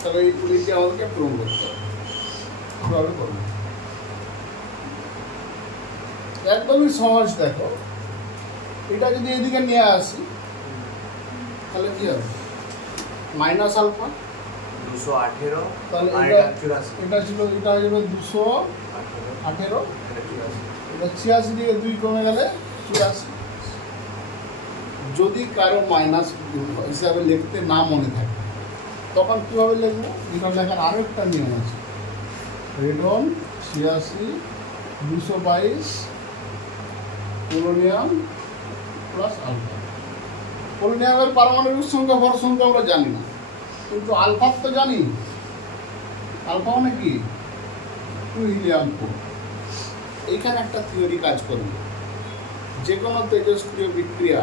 তাহলে এইগুলিকে আমাদেরকে প্রুভ করতে হবে। কিভাবে করবো? একদমই সহজ। দেখো এটা যদি এদিকে নিয়ে আসি তাহলে কি হবে? মাইনাস আলফা 218, তাহলে আর এটা এটা 84, এটা ছিল, এটা হয়ে যাবে 218, এটা 86 দিয়ে 2 কমে গেলে 84। যদি কারো মাইনাস হিসাবে লিখতে না মনে থাকে তখন কীভাবে লিখবো? এটা লেখার আরও একটা নিয়ম আছে। Radon 86 222 polonium plus alpha. পোলোনিয়ামের পারমাণবিক সংখ্যা ভর সংখ্যা আমরা জানি না, কিন্তু আলফার তো জানি। আলফা মানে কি? 2 হিলিয়াম 4। এইখানে একটা থিওরি কাজ করবে, যে কোনো তেজস্ক্রিয় বিক্রিয়া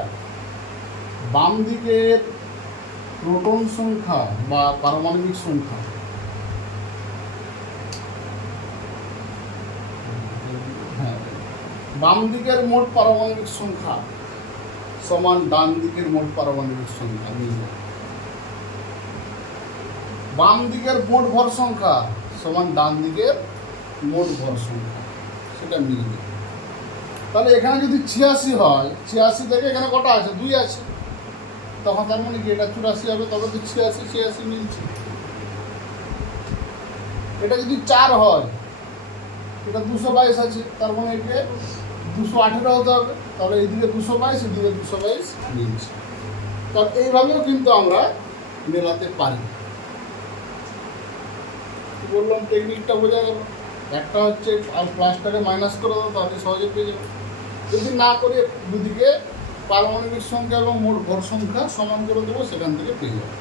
বাম দিকের প্রোটন সংখ্যা বা পারমাণবিক সংখ্যা বাম দিকের মোট পারমাণবিক সংখ্যা সমান ডান দিকের মোট পারমাণবিক সংখ্যা মিলবে। বাম দিকের মোট ভর সংখ্যা সমান ডান দিকের মোট ভর সংখ্যা, সেটা মিলবে। তাহলে এখানে যদি 86 হয়, 86 থেকে এখানে কটা আছে? 2 আছে, তখন তার মানে কি এটা 84 হবে, তবে তো 86 মিলছে। এটা যদি 4 হয়, এটা 222 আছে, তার মানে একে 218 হতে হবে, তাহলে এইদিকে 222 এদিকে 222 মিলছে। তাহলে এইভাবেও কিন্তু আমরা মেলাতে পারি। বললাম টেকনিকটা বোঝা গেল। একটা হচ্ছে আর প্লাসটাকে মাইনাস করে দেবো, তাহলে সহজে পেয়ে যাবো। যদি না করে দুদিকে পারমাণবিক সংখ্যা এবং মোট ভর সংখ্যা সমান করে দেবো, সেখান থেকে পেয়ে যাবো।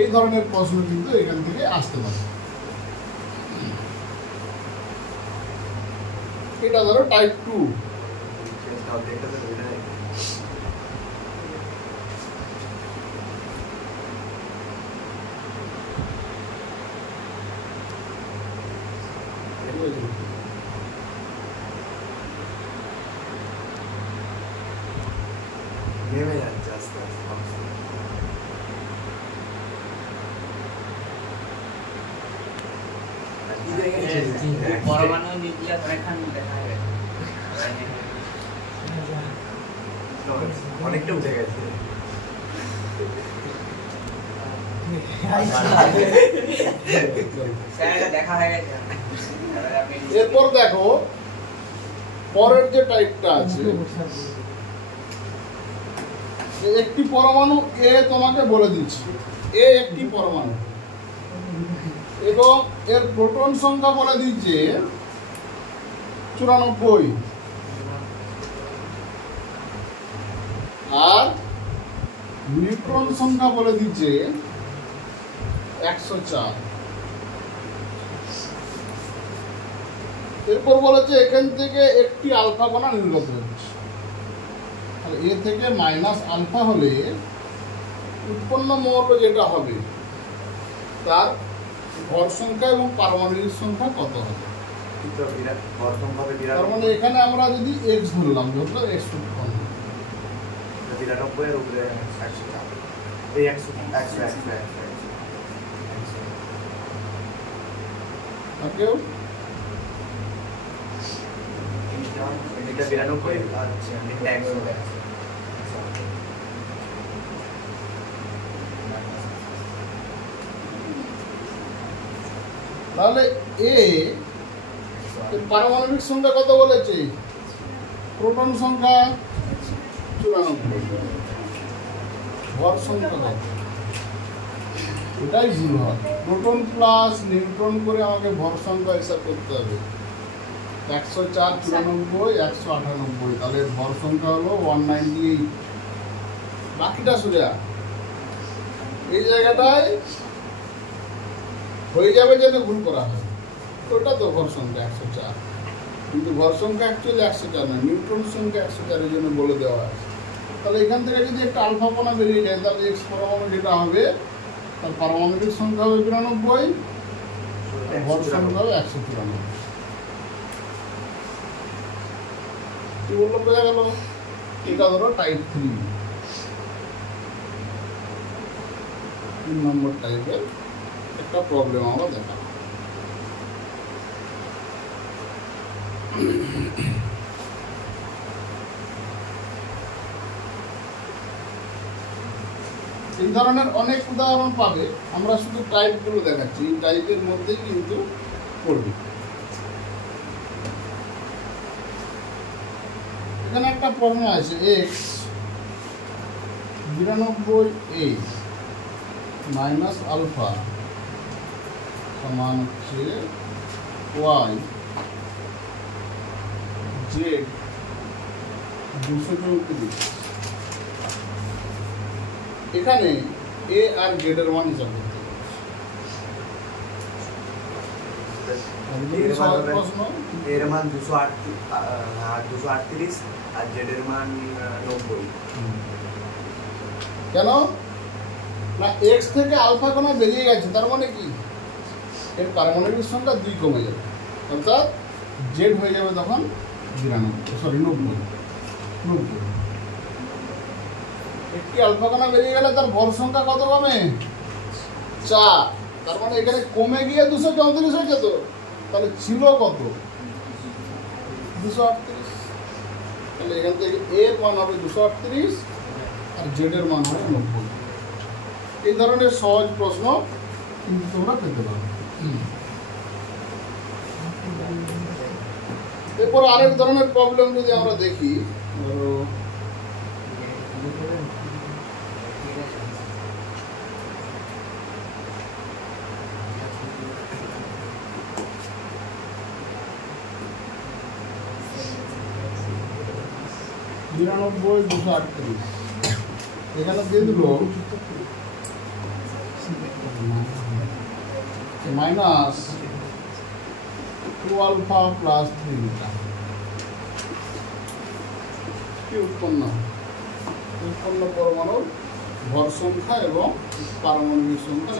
এই ধরনের প্রশ্ন কিন্তু এখান থেকে আসতে পারে। এটা ধরো টাইপ 2। নেমে যাচ্ছে আস্তে আস্তে। পরমাণু নিউক্লিয়াস অনেকখানি দেখা গেছে। অনেকটা উঠে গেছে। স্যার এটা দেখা হয়ে গেছে। এবারে আপনি এরপর দেখো পরের যে টাইপটা আছে, একটি পরমাণু এ তোমাকে বলে দিচ্ছি, এ একটি পরমাণু এবং এর প্রোটন সংখ্যা বলে দিচ্ছে 94 আর নিউট্রন সংখ্যা বলে দিচ্ছে 104। এরপর বলেছে এখান থেকে একটি আলফা কণা নির্গত হচ্ছে। আর এ থেকে মাইনাস আলফা হলে উৎপন্ন মৌল যেটা হবে তার ভর সংখ্যা এবং পারমাণবিক সংখ্যা কত হবে। তো বিরাট প্রথম ভাবে তার মানে এখানে আমরা যদি এক্স ধরলাম, যত এক্স উৎপন্ন 93 এর উপরে 100 এই 100 থাকেও এটা 92 আচ্ছা এটা 100। তাহলে এ এর পারমাণবিক সংখ্যা কত বলেছে, প্রোটন সংখ্যা 94, ভর সংখ্যা কত, এটাই ভুল হয়। প্রোটন প্লাস নিউট্রন করে আমাকে ভর সংখ্যা হিসাব করতে হবে। 104 94 198, তাহলে এর ভর সংখ্যা হলো 198। বাকিটা সোজা এই জায়গাটায় হয়ে যাবে যেন ভুল করা হয়, ওটা তো ভর সংখ্যা 104, কিন্তু ভর সংখ্যা অ্যাকচুয়ালি 104 নয়, নিউট্রন সংখ্যা 104 এর জন্য বলে দেওয়া আছে। তাহলে এখান থেকে যদি একটা আলফা কণা বেরিয়ে যায় তাহলে এক্স পরমাণু যেটা হবে তার পারমাণবিক সংখ্যা হবে 92, ভর সংখ্যা হবে 194। কি বললো বোঝা গেল? এটা ধরো টাইপ 3 নম্বর টাইপের একটা প্রবলেম আমরা দেখা। এই ধরনের অনেক উদাহরণ পাবে, আমরা শুধু টাইপগুলো দেখাচ্ছি, এই টাইপের মধ্যেই কিন্তু পড়বে। এখানে একটা প্রশ্ন আছে, এক্স 92a মাইনাস আলফা সমান হচ্ছে ওয়াই জেড 234। এখানে এ আর জেড এর মান হিসাব করতে হবে। প্রশ্ন এর মান 238 আর জেড এর মান 90। কেন না, এক্স থেকে আলফা কণা বেরিয়ে গেছে, তার মানে কি এর পারমাণবিক সংখ্যা 2 কমে যাবে, অর্থাৎ জেড হয়ে যাবে তখন 90। একটি আলফা কণা বেরিয়ে গেলে তার ভর সংখ্যা কত কমে, 4। তার মানে এখানে কমে গিয়ে 234 হয়ে যেত, তাহলে ছিল কত, 238। তাহলে এখান থেকে এর মান হবে 238 আর জেড এর মান হবে 90। এই ধরনের সহজ প্রশ্ন কিন্তু তোমরা পেতে পারো। এরপর আরেক ধরনের প্রবলেম যদি আমরা দেখি, ধরো নিরানব্বই 238, এখানে দিয়ে দিল মাইনাস 2 আলফা প্লাস 3 বিটা। কি উৎপন্ন পরমাণুর ভর সংখ্যা এবং পারমাণবিক সংখ্যা।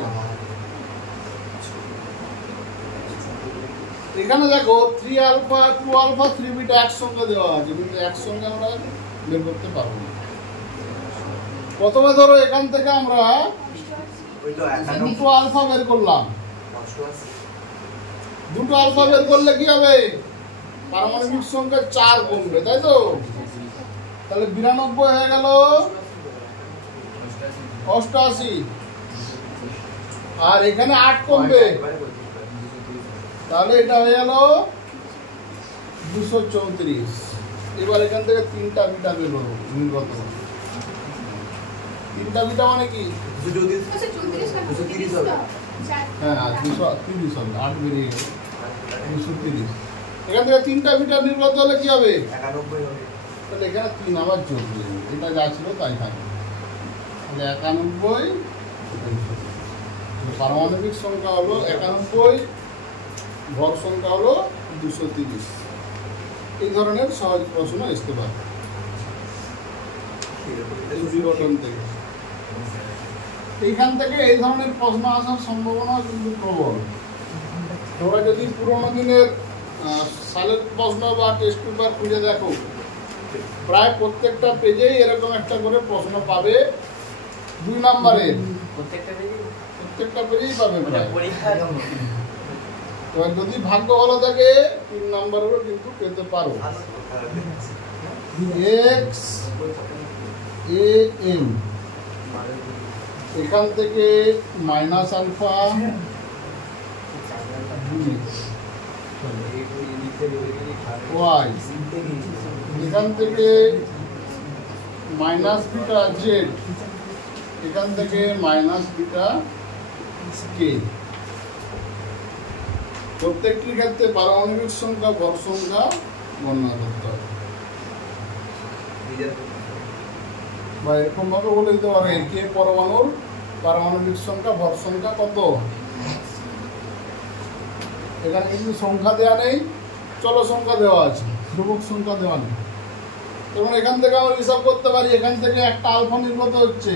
এখানে দেখো 3 আলফা 2 আলফা 3 বিটা একসঙ্গে দেওয়া আছে, কিন্তু একসঙ্গে আমরা বের করতে পারবো না। প্রথমে ধরো এখান থেকে আমরা ওই তো দুটো আলফা বের করলাম। 88 দুটো আলফা বের করলে কি হবে? পারমাণবিক সংখ্যা 4 কমবে, তাই তো? তাহলে 92 হয়ে গেল 88, আর এখানে 8 কমবে, তাহলে এটা হয়ে গেল 234। এবার এখান থেকে 3টা বিটা বের করবো নির্গত। 3টা বিটা মানে কি? 230 হবে। হ্যাঁ 230 হবে, 8 বেরিয়ে গেল 230। এখান থেকে 3টা বিটা নির্গত হলে কি হবে? 91 হবে। তাহলে এখানে 3 আবার যোগ হয়ে যাবে, এটা যা ছিল তাই থাকবে। তাহলে 91, পারমাণবিক সংখ্যা হলো 91, ভর সংখ্যা হলো 230। এই ধরনের সহজ প্রশ্ন আসতে পারে বিঘটন থেকে। এইখান থেকে এই ধরনের প্রশ্ন আসার সম্ভাবনা কিন্তু প্রবল। তোমরা যদি পুরোনো দিনের সালের প্রশ্ন বা টেস্ট পেপার খুঁজে দেখো, প্রায় প্রত্যেকটা পেজেই এরকম একটা করে প্রশ্ন পাবে 2 নম্বরের, প্রত্যেকটা পেজেই পাবে প্রায়। এবার যদি ভাগ্য ভালো থাকে 3 নম্বরেরও কিন্তু পেতে পারো। এক্স এ এম, এখান থেকে মাইনাস আলফা ওয়াই, এখান থেকে মাইনাস বিটা জেড, এখান থেকে মাইনাস বিটা কে। প্রত্যেকটির ক্ষেত্রে পারমাণবিক সংখ্যা, ভর সংখ্যা গণনা করতে হবে, বা এরকম ভাবে বলে দিতে পারে কে পরমাণুর পারমাণবিক সংখ্যা, ভর সংখ্যা কত। এখানে কিন্তু সংখ্যা দেওয়া নেই, চলো সংখ্যা দেওয়া আছে, ধ্রুবক সংখ্যা দেওয়া নেই। তখন এখান থেকে আমরা হিসাব করতে পারি, এখান থেকে একটা আলফা নির্গত হচ্ছে,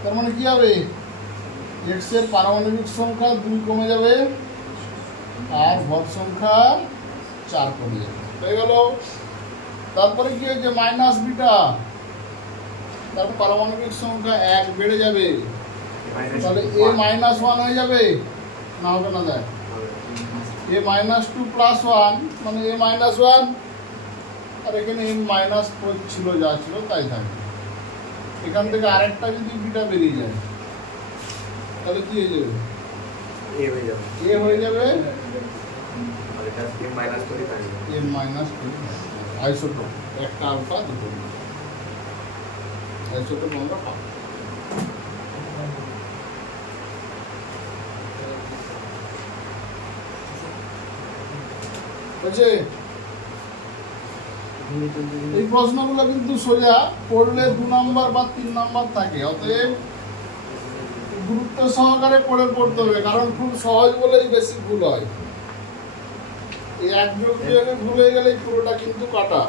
তার মানে কি হবে? এক্স এর পারমাণবিক সংখ্যা 2 কমে যাবে, আর ভর সংখ্যা 4 কমে যাবে, হয়ে গেল। তারপরে কি হয়েছে? মাইনাস বিটা, তারপর পারমাণবিক সংখ্যা 1 বেড়ে যাবে, তাহলে এ মাইনাস 1 হয়ে যাবে, না হবে না? দেখ, এ মাইনাস 2 প্লাস 1 মানে এ মাইনাস 1, আর এখানে এ মাইনাস 4 ছিল, যা ছিল তাই থাকবে। এখান থেকে আরেকটা যদি বিটা বেরিয়ে যায়, তাহলে কি হয়ে যাবে? এ হয়ে যাবে, এ হয়ে যাবে, আর এটা এ মাইনাস করে থাকবে। এ মাইনাস 2 আইসোটোপ, একটা আলফা দুটো আইসোটোপ আমরা পাবো। বুঝছে? এই প্রশ্নগুলো কিন্তু সোজা পড়লে 2 নম্বর বা 3 নম্বর থাকে, অতএব গুরুত্ব সহকারে পড়তে হবে, কারণ খুব সহজ বলেই বেশি ভুল হয়। এই এক যোগ বিয়োগে ভুল হয়ে গেলে পুরোটা কিন্তু কাটা।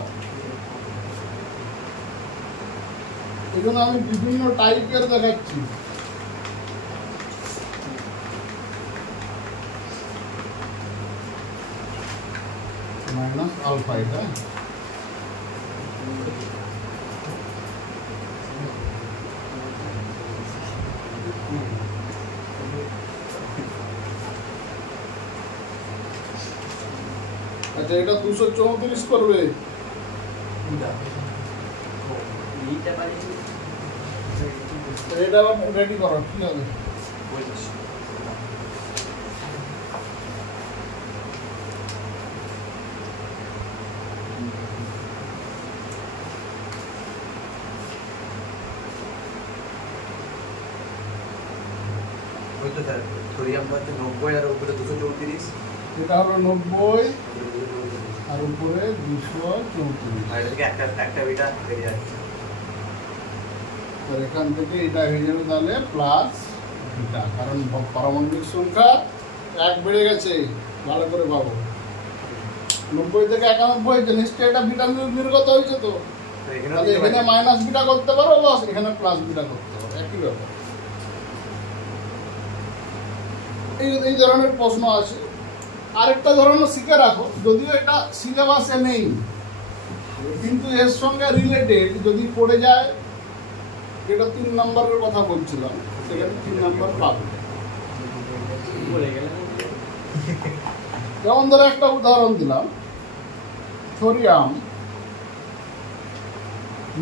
এই জন্য আমি বিভিন্ন টাইপের দেখাচ্ছি। মাইনাস আলফা, এটা আচ্ছা, এটা 234 করবে। এটা রেডি করো, কি হবে? ওই তো স্যার থোরিয়াম হচ্ছে 90 আর উপরে 234, এটা হলো 90 আর উপরে 234, আর এটা থেকে একটা বিটা বেরিয়ে যাচ্ছে। আর এখান থেকে এটা হয়ে যাবে তাহলে প্লাস বিটা, কারণ পারমাণবিক সংখ্যা 1 বেড়ে গেছে, ভালো করে ভাবো। 90 থেকে 91 হয়েছে, নিশ্চয়ই এটা বিটা নির্গত হয়েছে, তো তাহলে এখানে মাইনাস বিটা করতে পারো, লস এখানে প্লাস বিটা করতে পারো, একই ব্যাপার। এই ধরনের প্রশ্ন আছে। আরেকটা ধরনের শিখে রাখো, যদিও এটা সিলেবাসে নেই, কিন্তু এর সঙ্গে রিলেটেড যদি পড়ে যায় এটা 3 নম্বরের কথা বলছিলাম, সেখানে 3 নম্বর পাবে। বলে গেলাম যেমন ধরো একটা উদাহরণ দিলাম, থোরিয়াম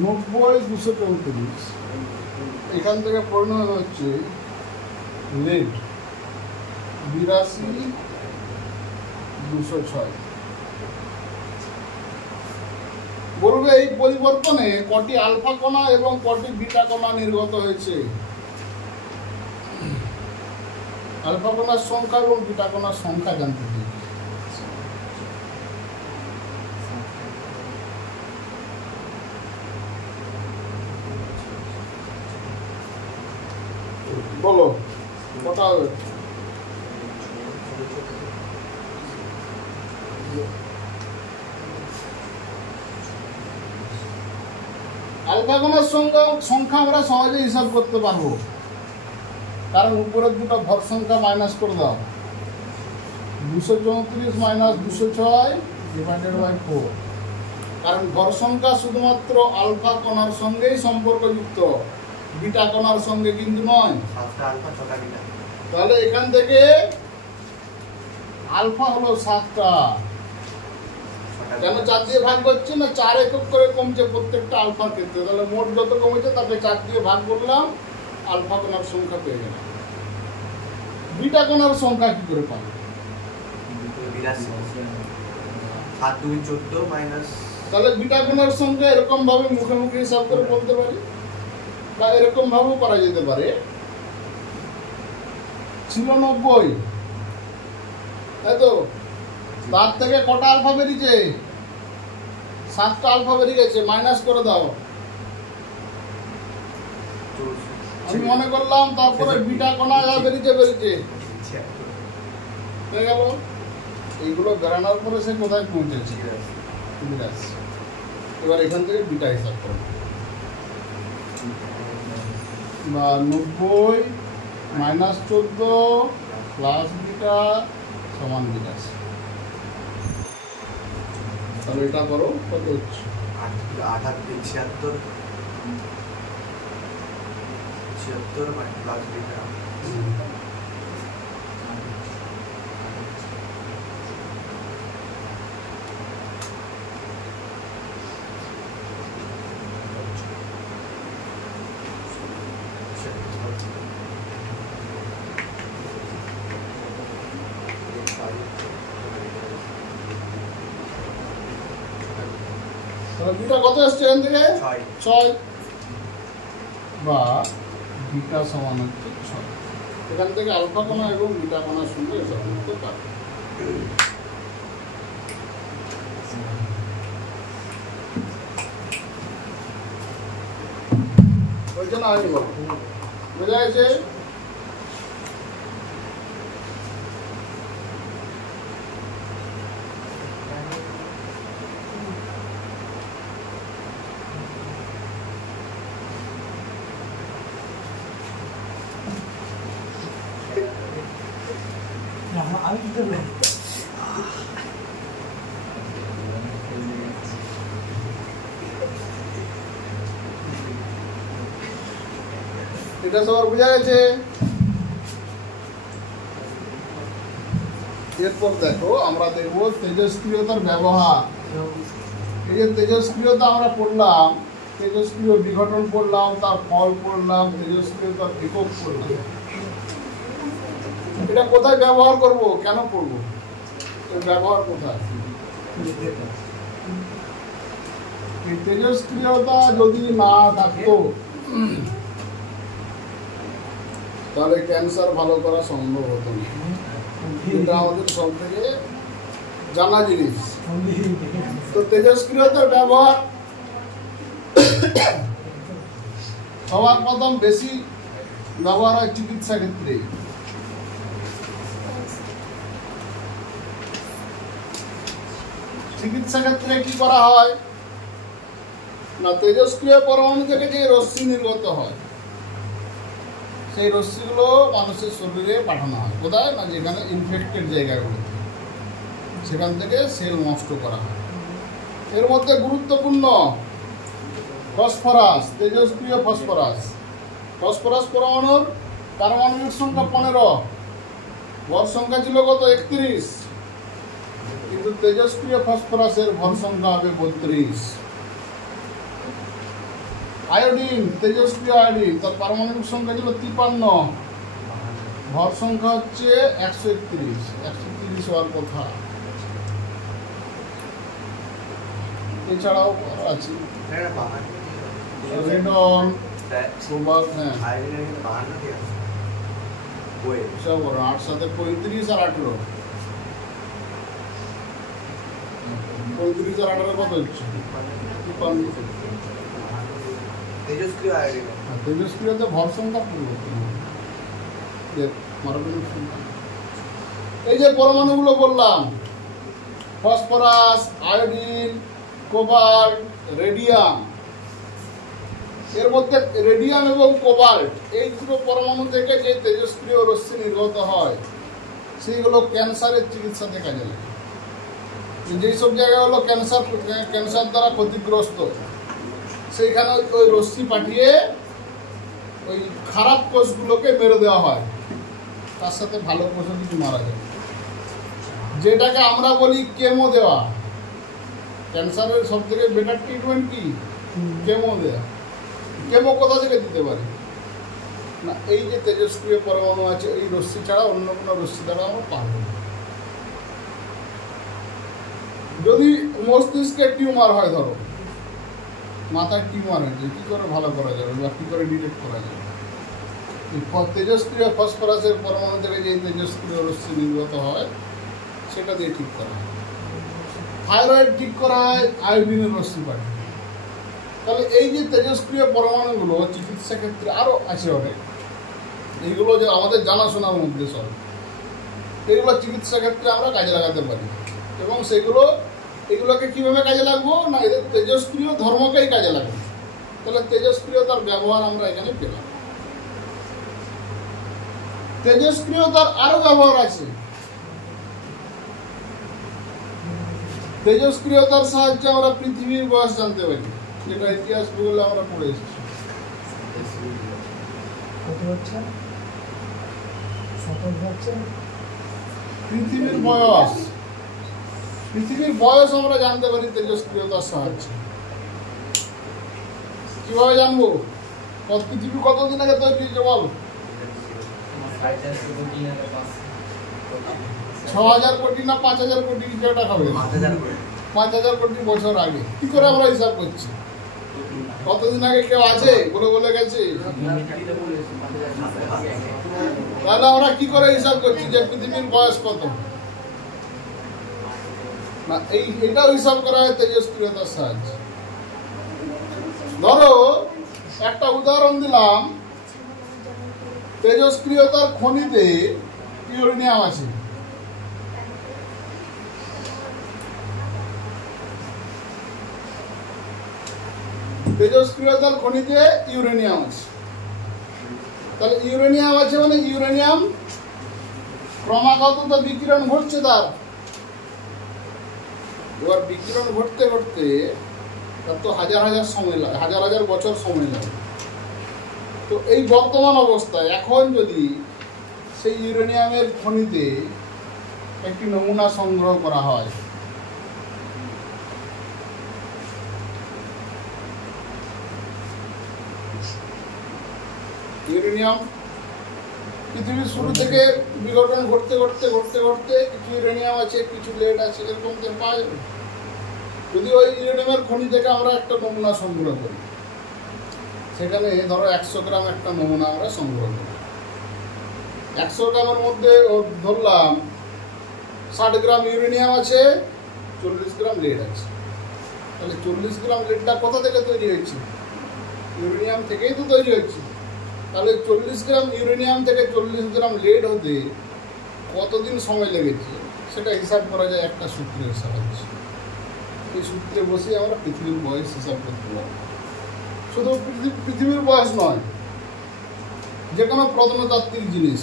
90-234, এখান থেকে পরিণত হচ্ছে লেড 82-206। বলবে এই পরিবর্তনে কটি আলফা কণা এবং কটি বিটা কণা নির্গত হয়েছে। আলফা কণার সংখ্যা এবং বিটা কণার সংখ্যা জানতে চাই। বলো কটা হবে? আলফা কণার সংখ্যা আমরা সহজে হিসাব করতে পারবো, কারণ উপরের দুটো ভর সংখ্যা মাইনাস করে দাও। 234 - 206 / 4, কারণ ভর সংখ্যা শুধুমাত্র আলফা কণার সঙ্গেই সম্পর্কযুক্ত, বিটা কণার সঙ্গে কিন্তু নয়। 7টা আলফা 6টা বিটা। তাহলে এখান থেকে আলফা হলো 7টা। কেন 4 দিয়ে ভাগ করছি না, 4 একক করে কমছে প্রত্যেকটা আলফার ক্ষেত্রে। তাহলে মোট যত কমেছে তাকে 4 দিয়ে ভাগ করলাম, আলফা কণার সংখ্যা পেয়ে গেলাম। বিটা কণার সংখ্যা কি করে পাবো? 7 2 14 মাইনাস। তাহলে বিটা কণার সংখ্যা এরকম ভাবে মুখে মুখে হিসাব করে বলতে পারি, বা এরকম ভাবেও করা যেতে পারে। ছিল 90, তাই তো? তার থেকে কটা আলফা বেরিয়েছে? 7টা আলফা বেরিয়ে গেছে, মাইনাস করে দাও। আমি মনে করলাম তারপরে বিটা কণা যা বেরিয়েছে হয়ে গেল। এইগুলো বেরানোর পরে সে কোথায় পৌঁছেছে? এবার এখান থেকে বিটা হিসাব করো, বা 90 - 14 প্লাস বিটা সমান 82। তাহলে এটা করো, কত হচ্ছে? 76 প্লাস বিটা। তাহলে বিটা কত আসছে এখান থেকে? 6, বা বিটা সমান হচ্ছে 6। এখান থেকে আলফা কণা এবং বিটা কণার সঙ্গে হিসাব করতে পারবে। বলছে না হয়নি? বলো, বোঝা গেছে? আমি কি করবো? এটা সবার বোঝা গেছে? এরপর দেখো আমরা দেখবো তেজস্ক্রিয়তার ব্যবহার। এই যে তেজস্ক্রিয়তা আমরা পড়লাম, তেজস্ক্রিয় বিঘটন পড়লাম, তার ফল পড়লাম, তেজস্ক্রিয়তার একক পড়লাম। এটা কোথায় ব্যবহার করব, কেন পড়ব, এর ব্যবহার কোথায়? এই তেজস্ক্রিয়তা যদি না থাকতো তাহলে ক্যান্সার ভালো করা সম্ভব হতো না। এটা আমাদের সব থেকে জানা জিনিস। তো তেজস্ক্রিয়তার ব্যবহার সবার প্রথম বেশি ব্যবহার হয় চিকিৎসা ক্ষেত্রে। চিকিৎসা ক্ষেত্রে কি করা হয় না, তেজস্ক্রিয় পরমাণু থেকে যে রশ্মি নির্গত হয় সেই রশ্মিগুলো মানুষের শরীরে পাঠানো হয়। কোথায় না, যেখানে ইনফেক্টেড জায়গাগুলোতে, সেখান থেকে সেল নষ্ট করা হয়। এর মধ্যে গুরুত্বপূর্ণ ফসফরাস, তেজস্ক্রিয় ফসফরাস। ফসফরাস পরমাণুর পারমাণবিক সংখ্যা 15, ভর সংখ্যা ছিল কত 31, কিন্তু তেজস্ক্রিয় ফসফরাসের ভর সংখ্যা হবে 32। আয়োডিন, তেজস্ক্রিয় আয়োডিন, তার পারমাণবিক সংখ্যা ছিল 53, ভর সংখ্যা হচ্ছে 131 হওয়ার কথা। এছাড়াও আছে রেডন, কোবাল্ট, হ্যাঁ সব 8 সাথে 35 আর 18, 35 আর 18 কত হচ্ছে 53। তেজস্ক্রিয় আয়োডিন, তেজস্ক্রিয়তে ভর সংখ্যা পরিবর্তন হবে। পারমাণবিক সংখ্যা, এই যে পরমাণুগুলো বললাম, ফসফরাস, আয়োডিন, কোবাল্ট, রেডিয়াম, এর মধ্যে রেডিয়াম এবং কোবাল্ট এই দুটো পরমাণু থেকে যে তেজস্ক্রিয় রশ্মি নির্গত হয় সেইগুলো ক্যান্সারের চিকিৎসাতে কাজে লাগে। যেসব জায়গায় হলো ক্যান্সার দ্বারা ক্ষতিগ্রস্ত, সেইখানে ওই রশ্মি পাঠিয়ে ওই খারাপ কোষগুলোকে মেরে দেওয়া হয়, তার সাথে ভালো কোষও কিছু মারা যায়, যেটাকে আমরা বলি কেমো দেওয়া। ক্যান্সারের সব থেকে বেটার ট্রিটমেন্ট কি? কেমো দেওয়া। কেমো কোথা থেকে দিতে পারি না, এই যে তেজস্ক্রিয় পরমাণু আছে এই রশ্মি ছাড়া অন্য কোনো রশ্মি দ্বারা আমরা পারবো না। যদি মস্তিষ্কে টিউমার হয়, ধরো মাথায় টিউমার হয়েছে, কী করে ভালো করা যাবে বা কী করে ডিটেক্ট করা যাবে? তেজস্ক্রিয় ফসফরাসের পরমাণু থেকে যে তেজস্ক্রিয় রশ্মি নির্গত হয় সেটা দিয়ে ঠিক করা হয়। থাইরয়েড ঠিক করা হয় আয়োডিনের রশ্মি পাঠিয়ে। তাহলে এই যে তেজস্ক্রিয় পরমাণুগুলো চিকিৎসা ক্ষেত্রে আরও আছে অনেক, এইগুলো যে আমাদের জানাশোনার মধ্যে সব, এগুলো চিকিৎসা ক্ষেত্রে আমরা কাজে লাগাতে পারি। এবং এগুলোকে কীভাবে কাজে লাগবো না, এদের তেজস্ক্রিয় ধর্মকেই কাজে লাগবে। তাহলে তেজস্ক্রিয়তার ব্যবহার আমরা এখানে পেলাম। তেজস্ক্রিয়তার আরও ব্যবহার আছে। তেজস্ক্রিয়তার সাহায্যে আমরা পৃথিবীর বয়স জানতে পারি, যেটা ইতিহাস ভূগোলে আমরা পড়ে এসেছি। পৃথিবীর বয়স আমরা জানতে পারি তেজস্ক্রিয়তার সাহায্যে। কিভাবে জানবো? পৃথিবী কতদিন আগে তৈরি হয়েছে বল? 6,000 কোটি না 5,000 কোটি? যেটা হবে 5,000 কোটি বছর আগে। কি করে আমরা হিসাব করছি? কতদিন আগে কেউ আছে বলে গেছে? তাহলে আমরা কি করে হিসাব করছি যে পৃথিবীর বয়স কত? না, এটাও হিসাব করা হয় তেজস্ক্রিয়তার সাহায্যে। ধরো একটা উদাহরণ দিলাম, তেজস্ক্রিয়তার খনিতে ইউরেনিয়াম আছে। তেজস্ক্রিয়তার খনিতে ইউরেনিয়াম আছে। তাহলে ইউরেনিয়াম আছে মানে ইউরেনিয়াম ক্রমাগত তো বিকিরণ ঘটছে তার। এবার বিকিরণ ঘটতে ঘটতে তার তো হাজার বছর সময় লাগে। তো এই বর্তমান অবস্থায় এখন যদি সেই ইউরেনিয়ামের খনিতে একটি নমুনা সংগ্রহ করা হয়, ইউরেনিয়াম পৃথিবীর শুরু থেকে বিঘটন ঘটতে কিছু ইউরেনিয়াম আছে, কিছু লেড আছে, এরকম পাওয়া যাবে। যদি ওই ইউরেনিয়ামের খনি থেকে আমরা একটা নমুনা সংগ্রহ করি, সেখানে ধরো 100 গ্রাম একটা নমুনা আমরা সংগ্রহ করি। 100 গ্রামের মধ্যে ধরলাম 60 গ্রাম ইউরেনিয়াম আছে, 40 গ্রাম লেড আছে। তাহলে 40 গ্রাম লেডটা কোথা থেকে তৈরি হয়েছে? ইউরেনিয়াম থেকেই তো তৈরি হচ্ছে। তাহলে 40 গ্রাম ইউরেনিয়াম থেকে 40 গ্রাম লেড হতে কতদিন সময় লেগেছে সেটা হিসাব করা যায় একটা সূত্রের সাহায্যে। এই সূত্রে বসে আমরা পৃথিবীর বয়স হিসাব করতে পারি। শুধু পৃথিবীর বয়স নয়, যে কোনো প্রত্নতাত্ত্বিক জিনিস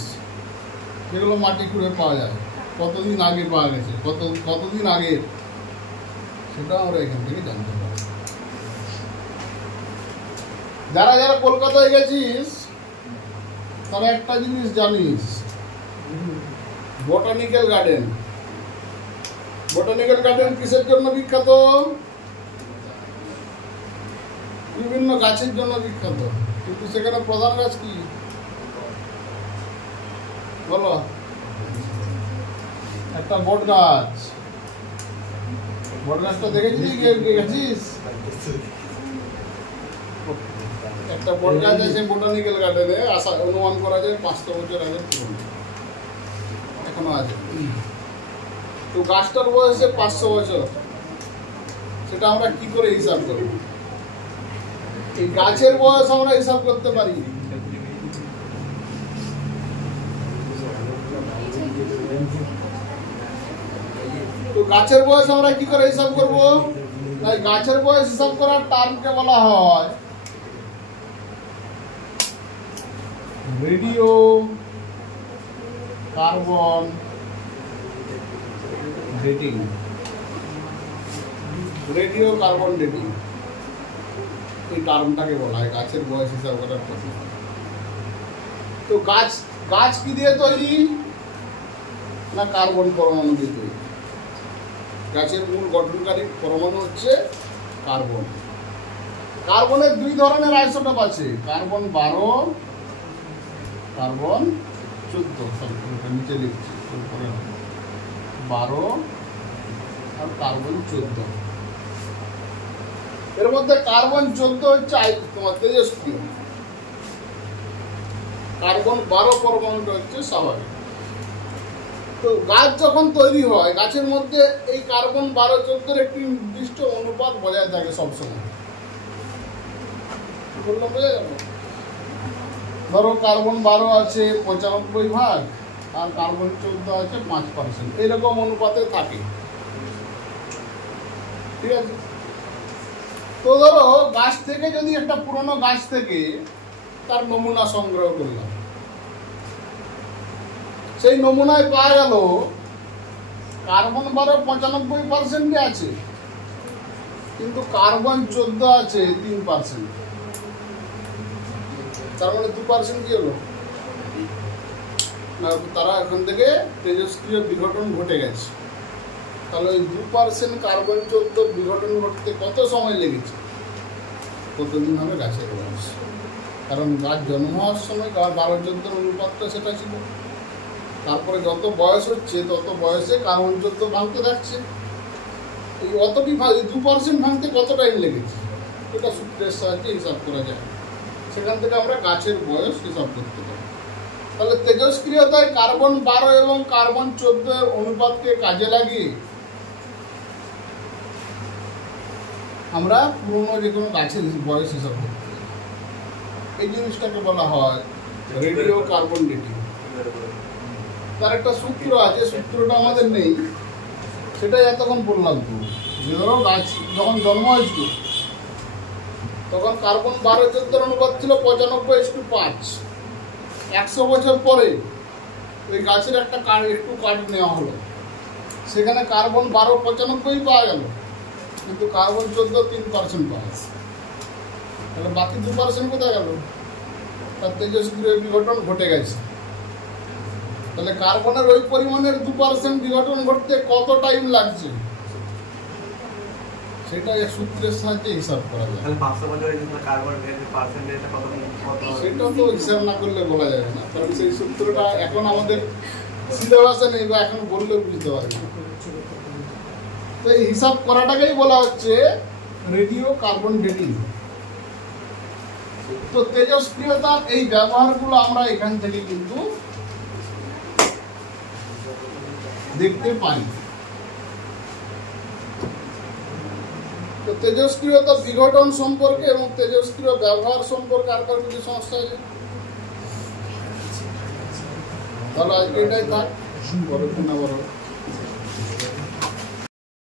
যেগুলো মাটি খুঁড়ে পাওয়া যায়, কতদিন আগে পাওয়া গেছে, কতদিন আগে, সেটা আমরা এখান থেকে জানতে পারি। যারা যারা কলকাতায় গেছিস তারা একটা জিনিস জানিস, বোটানিক্যাল গার্ডেন। বোটানিক্যাল গার্ডেন কিসের জন্য বিখ্যাত? বিভিন্ন গাছের জন্য বিখ্যাত, কিন্তু সেখানে প্রধান গাছ কি বলো? একটা বট গাছ। বট গাছটা দেখেছিস? গেছিস? একটা বট গাছ আছে বোটানিক্যাল গার্ডেনে, আশা অনুমান করা যায় 500 বছর আগে পুরনো, এখনো আছে। তো গাছটার বয়সে 500 বছর, সেটা আমরা কি করে হিসাব করব? এই গাছের বয়স আমরা হিসাব করতে পারি। তো গাছের বয়স আমরা কি করে হিসাব করব? তাই গাছের বয়স হিসাব করার টার্মকে বলা হয় radio carbon dating. Radio carbon dating এই টার্মটাকে বলা হয় গাছের বয়স হিসাব করার পদ্ধতি। তো গাছ কি দিয়ে তৈরি? না কার্বন পরমাণু দিয়ে তৈরি। গাছের মূল গঠনকারী পরমাণু হচ্ছে কার্বন। কার্বনের 2 ধরনের আইসোটোপ আছে, কার্বন 12, কার্বন 14। নিচে লিখছি 12 আর কার্বন 14। এর মধ্যে কার্বন 14 হচ্ছে তোমার তেজস্ক্রিয়, কার্বন 12 পরমাণুটা হচ্ছে স্বাভাবিক। তো গাছ যখন তৈরি হয়, গাছের মধ্যে এই কার্বন 12, 14 একটি নির্দিষ্ট অনুপাত বজায় থাকে সবসময়। বললাম বোঝা গেল? ধরো কার্বন 12 আছে 95 ভাগ আর কার্বন 14 আছে 5%, এইরকম অনুপাতে থাকে, ঠিক আছে? তো ধরো গাছ থেকে যদি একটা পুরনো গাছ থেকে তার নমুনা সংগ্রহ করলাম, সেই নমুনায় পাওয়া গেল কার্বন 12 95% আছে, কিন্তু কার্বন 14 আছে 3%। তার মানে 2% কি হলো? না, তারা এখান থেকে তেজস্ক্রিয় বিঘটন ঘটে গেছে। তাহলে ওই 2% কার্বন 14 বিঘটন ঘটতে কত সময় লেগেছে? কতদিন হবে গাছের বয়স? কারণ গাছ জন্ম হওয়ার সময় 12-14 অনুপাতটা সেটা ছিল। তারপরে যত বয়স হচ্ছে তত বয়সে কার্বন 14 ভাঙতে থাকছে। এই অতটি 2% ভাঙতে কত টাইম লেগেছে? এটা সূত্রের সাহায্যে হিসাব করা যায়। সেখান থেকে আমরা গাছের বয়স হিসাব করতে পারি। তাহলে তেজস্ক্রিয়তায় কার্বন 12 এবং কার্বন 14 এর অনুপাতকে কাজে লাগিয়ে আমরা পুরনো যে কোনো গাছের বয়স হিসাব করতে পারি। এই জিনিসটাকে বলা হয় রেডিও কার্বন ডেটিং। তার একটা সূত্র আছে, সূত্রটা আমাদের নেই, সেটাই এতক্ষণ বললাম। তো যে ধরো গাছ যখন জন্ম হয়েছিল তখন কার্বন 12-14 অনুপাত ছিল 95:5। 100 বছর পরে ওই গাছের একটু কাট নেওয়া হলো, সেখানে কার্বন 12 95 পাওয়া গেল, কিন্তু কার্বন 14 3% পাওয়া গেল। তাহলে বাকি 2% কোথায় গেল? তার তেজস্ক্রিয় বিঘটন ঘটে গেছে। তাহলে কার্বনের ওই পরিমাণের 2% বিঘটন ঘটতে কত টাইম লাগছে সেটা এক সূত্রের সাহায্যে হিসাব করা যায়। তাহলে 500 বছরের জন্য কার্বনের পার্সেন্টেজটা কত? সেটা তো হিসাব না করলে বলা যাবে না, কারণ সেই সূত্রটা এখন আমাদের সিলেবাসে নেই বা এখন বললেও বুঝতে পারবে না। তো এই হিসাব করাটাকেই বলা হচ্ছে রেডিও কার্বন ডেটিং। তো তেজস্ক্রিয়তার এই ব্যবহারগুলো আমরা এখান থেকে কিন্তু দেখতে পাই। তো তেজস্ক্রিয়তা বিঘটন সম্পর্কে এবং তেজস্ক্রিয় ব্যবহার সম্পর্কে আর কারো কিছু সমস্যা আছে? তাহলে আজকে এটাই থাক, পরের দিন আবার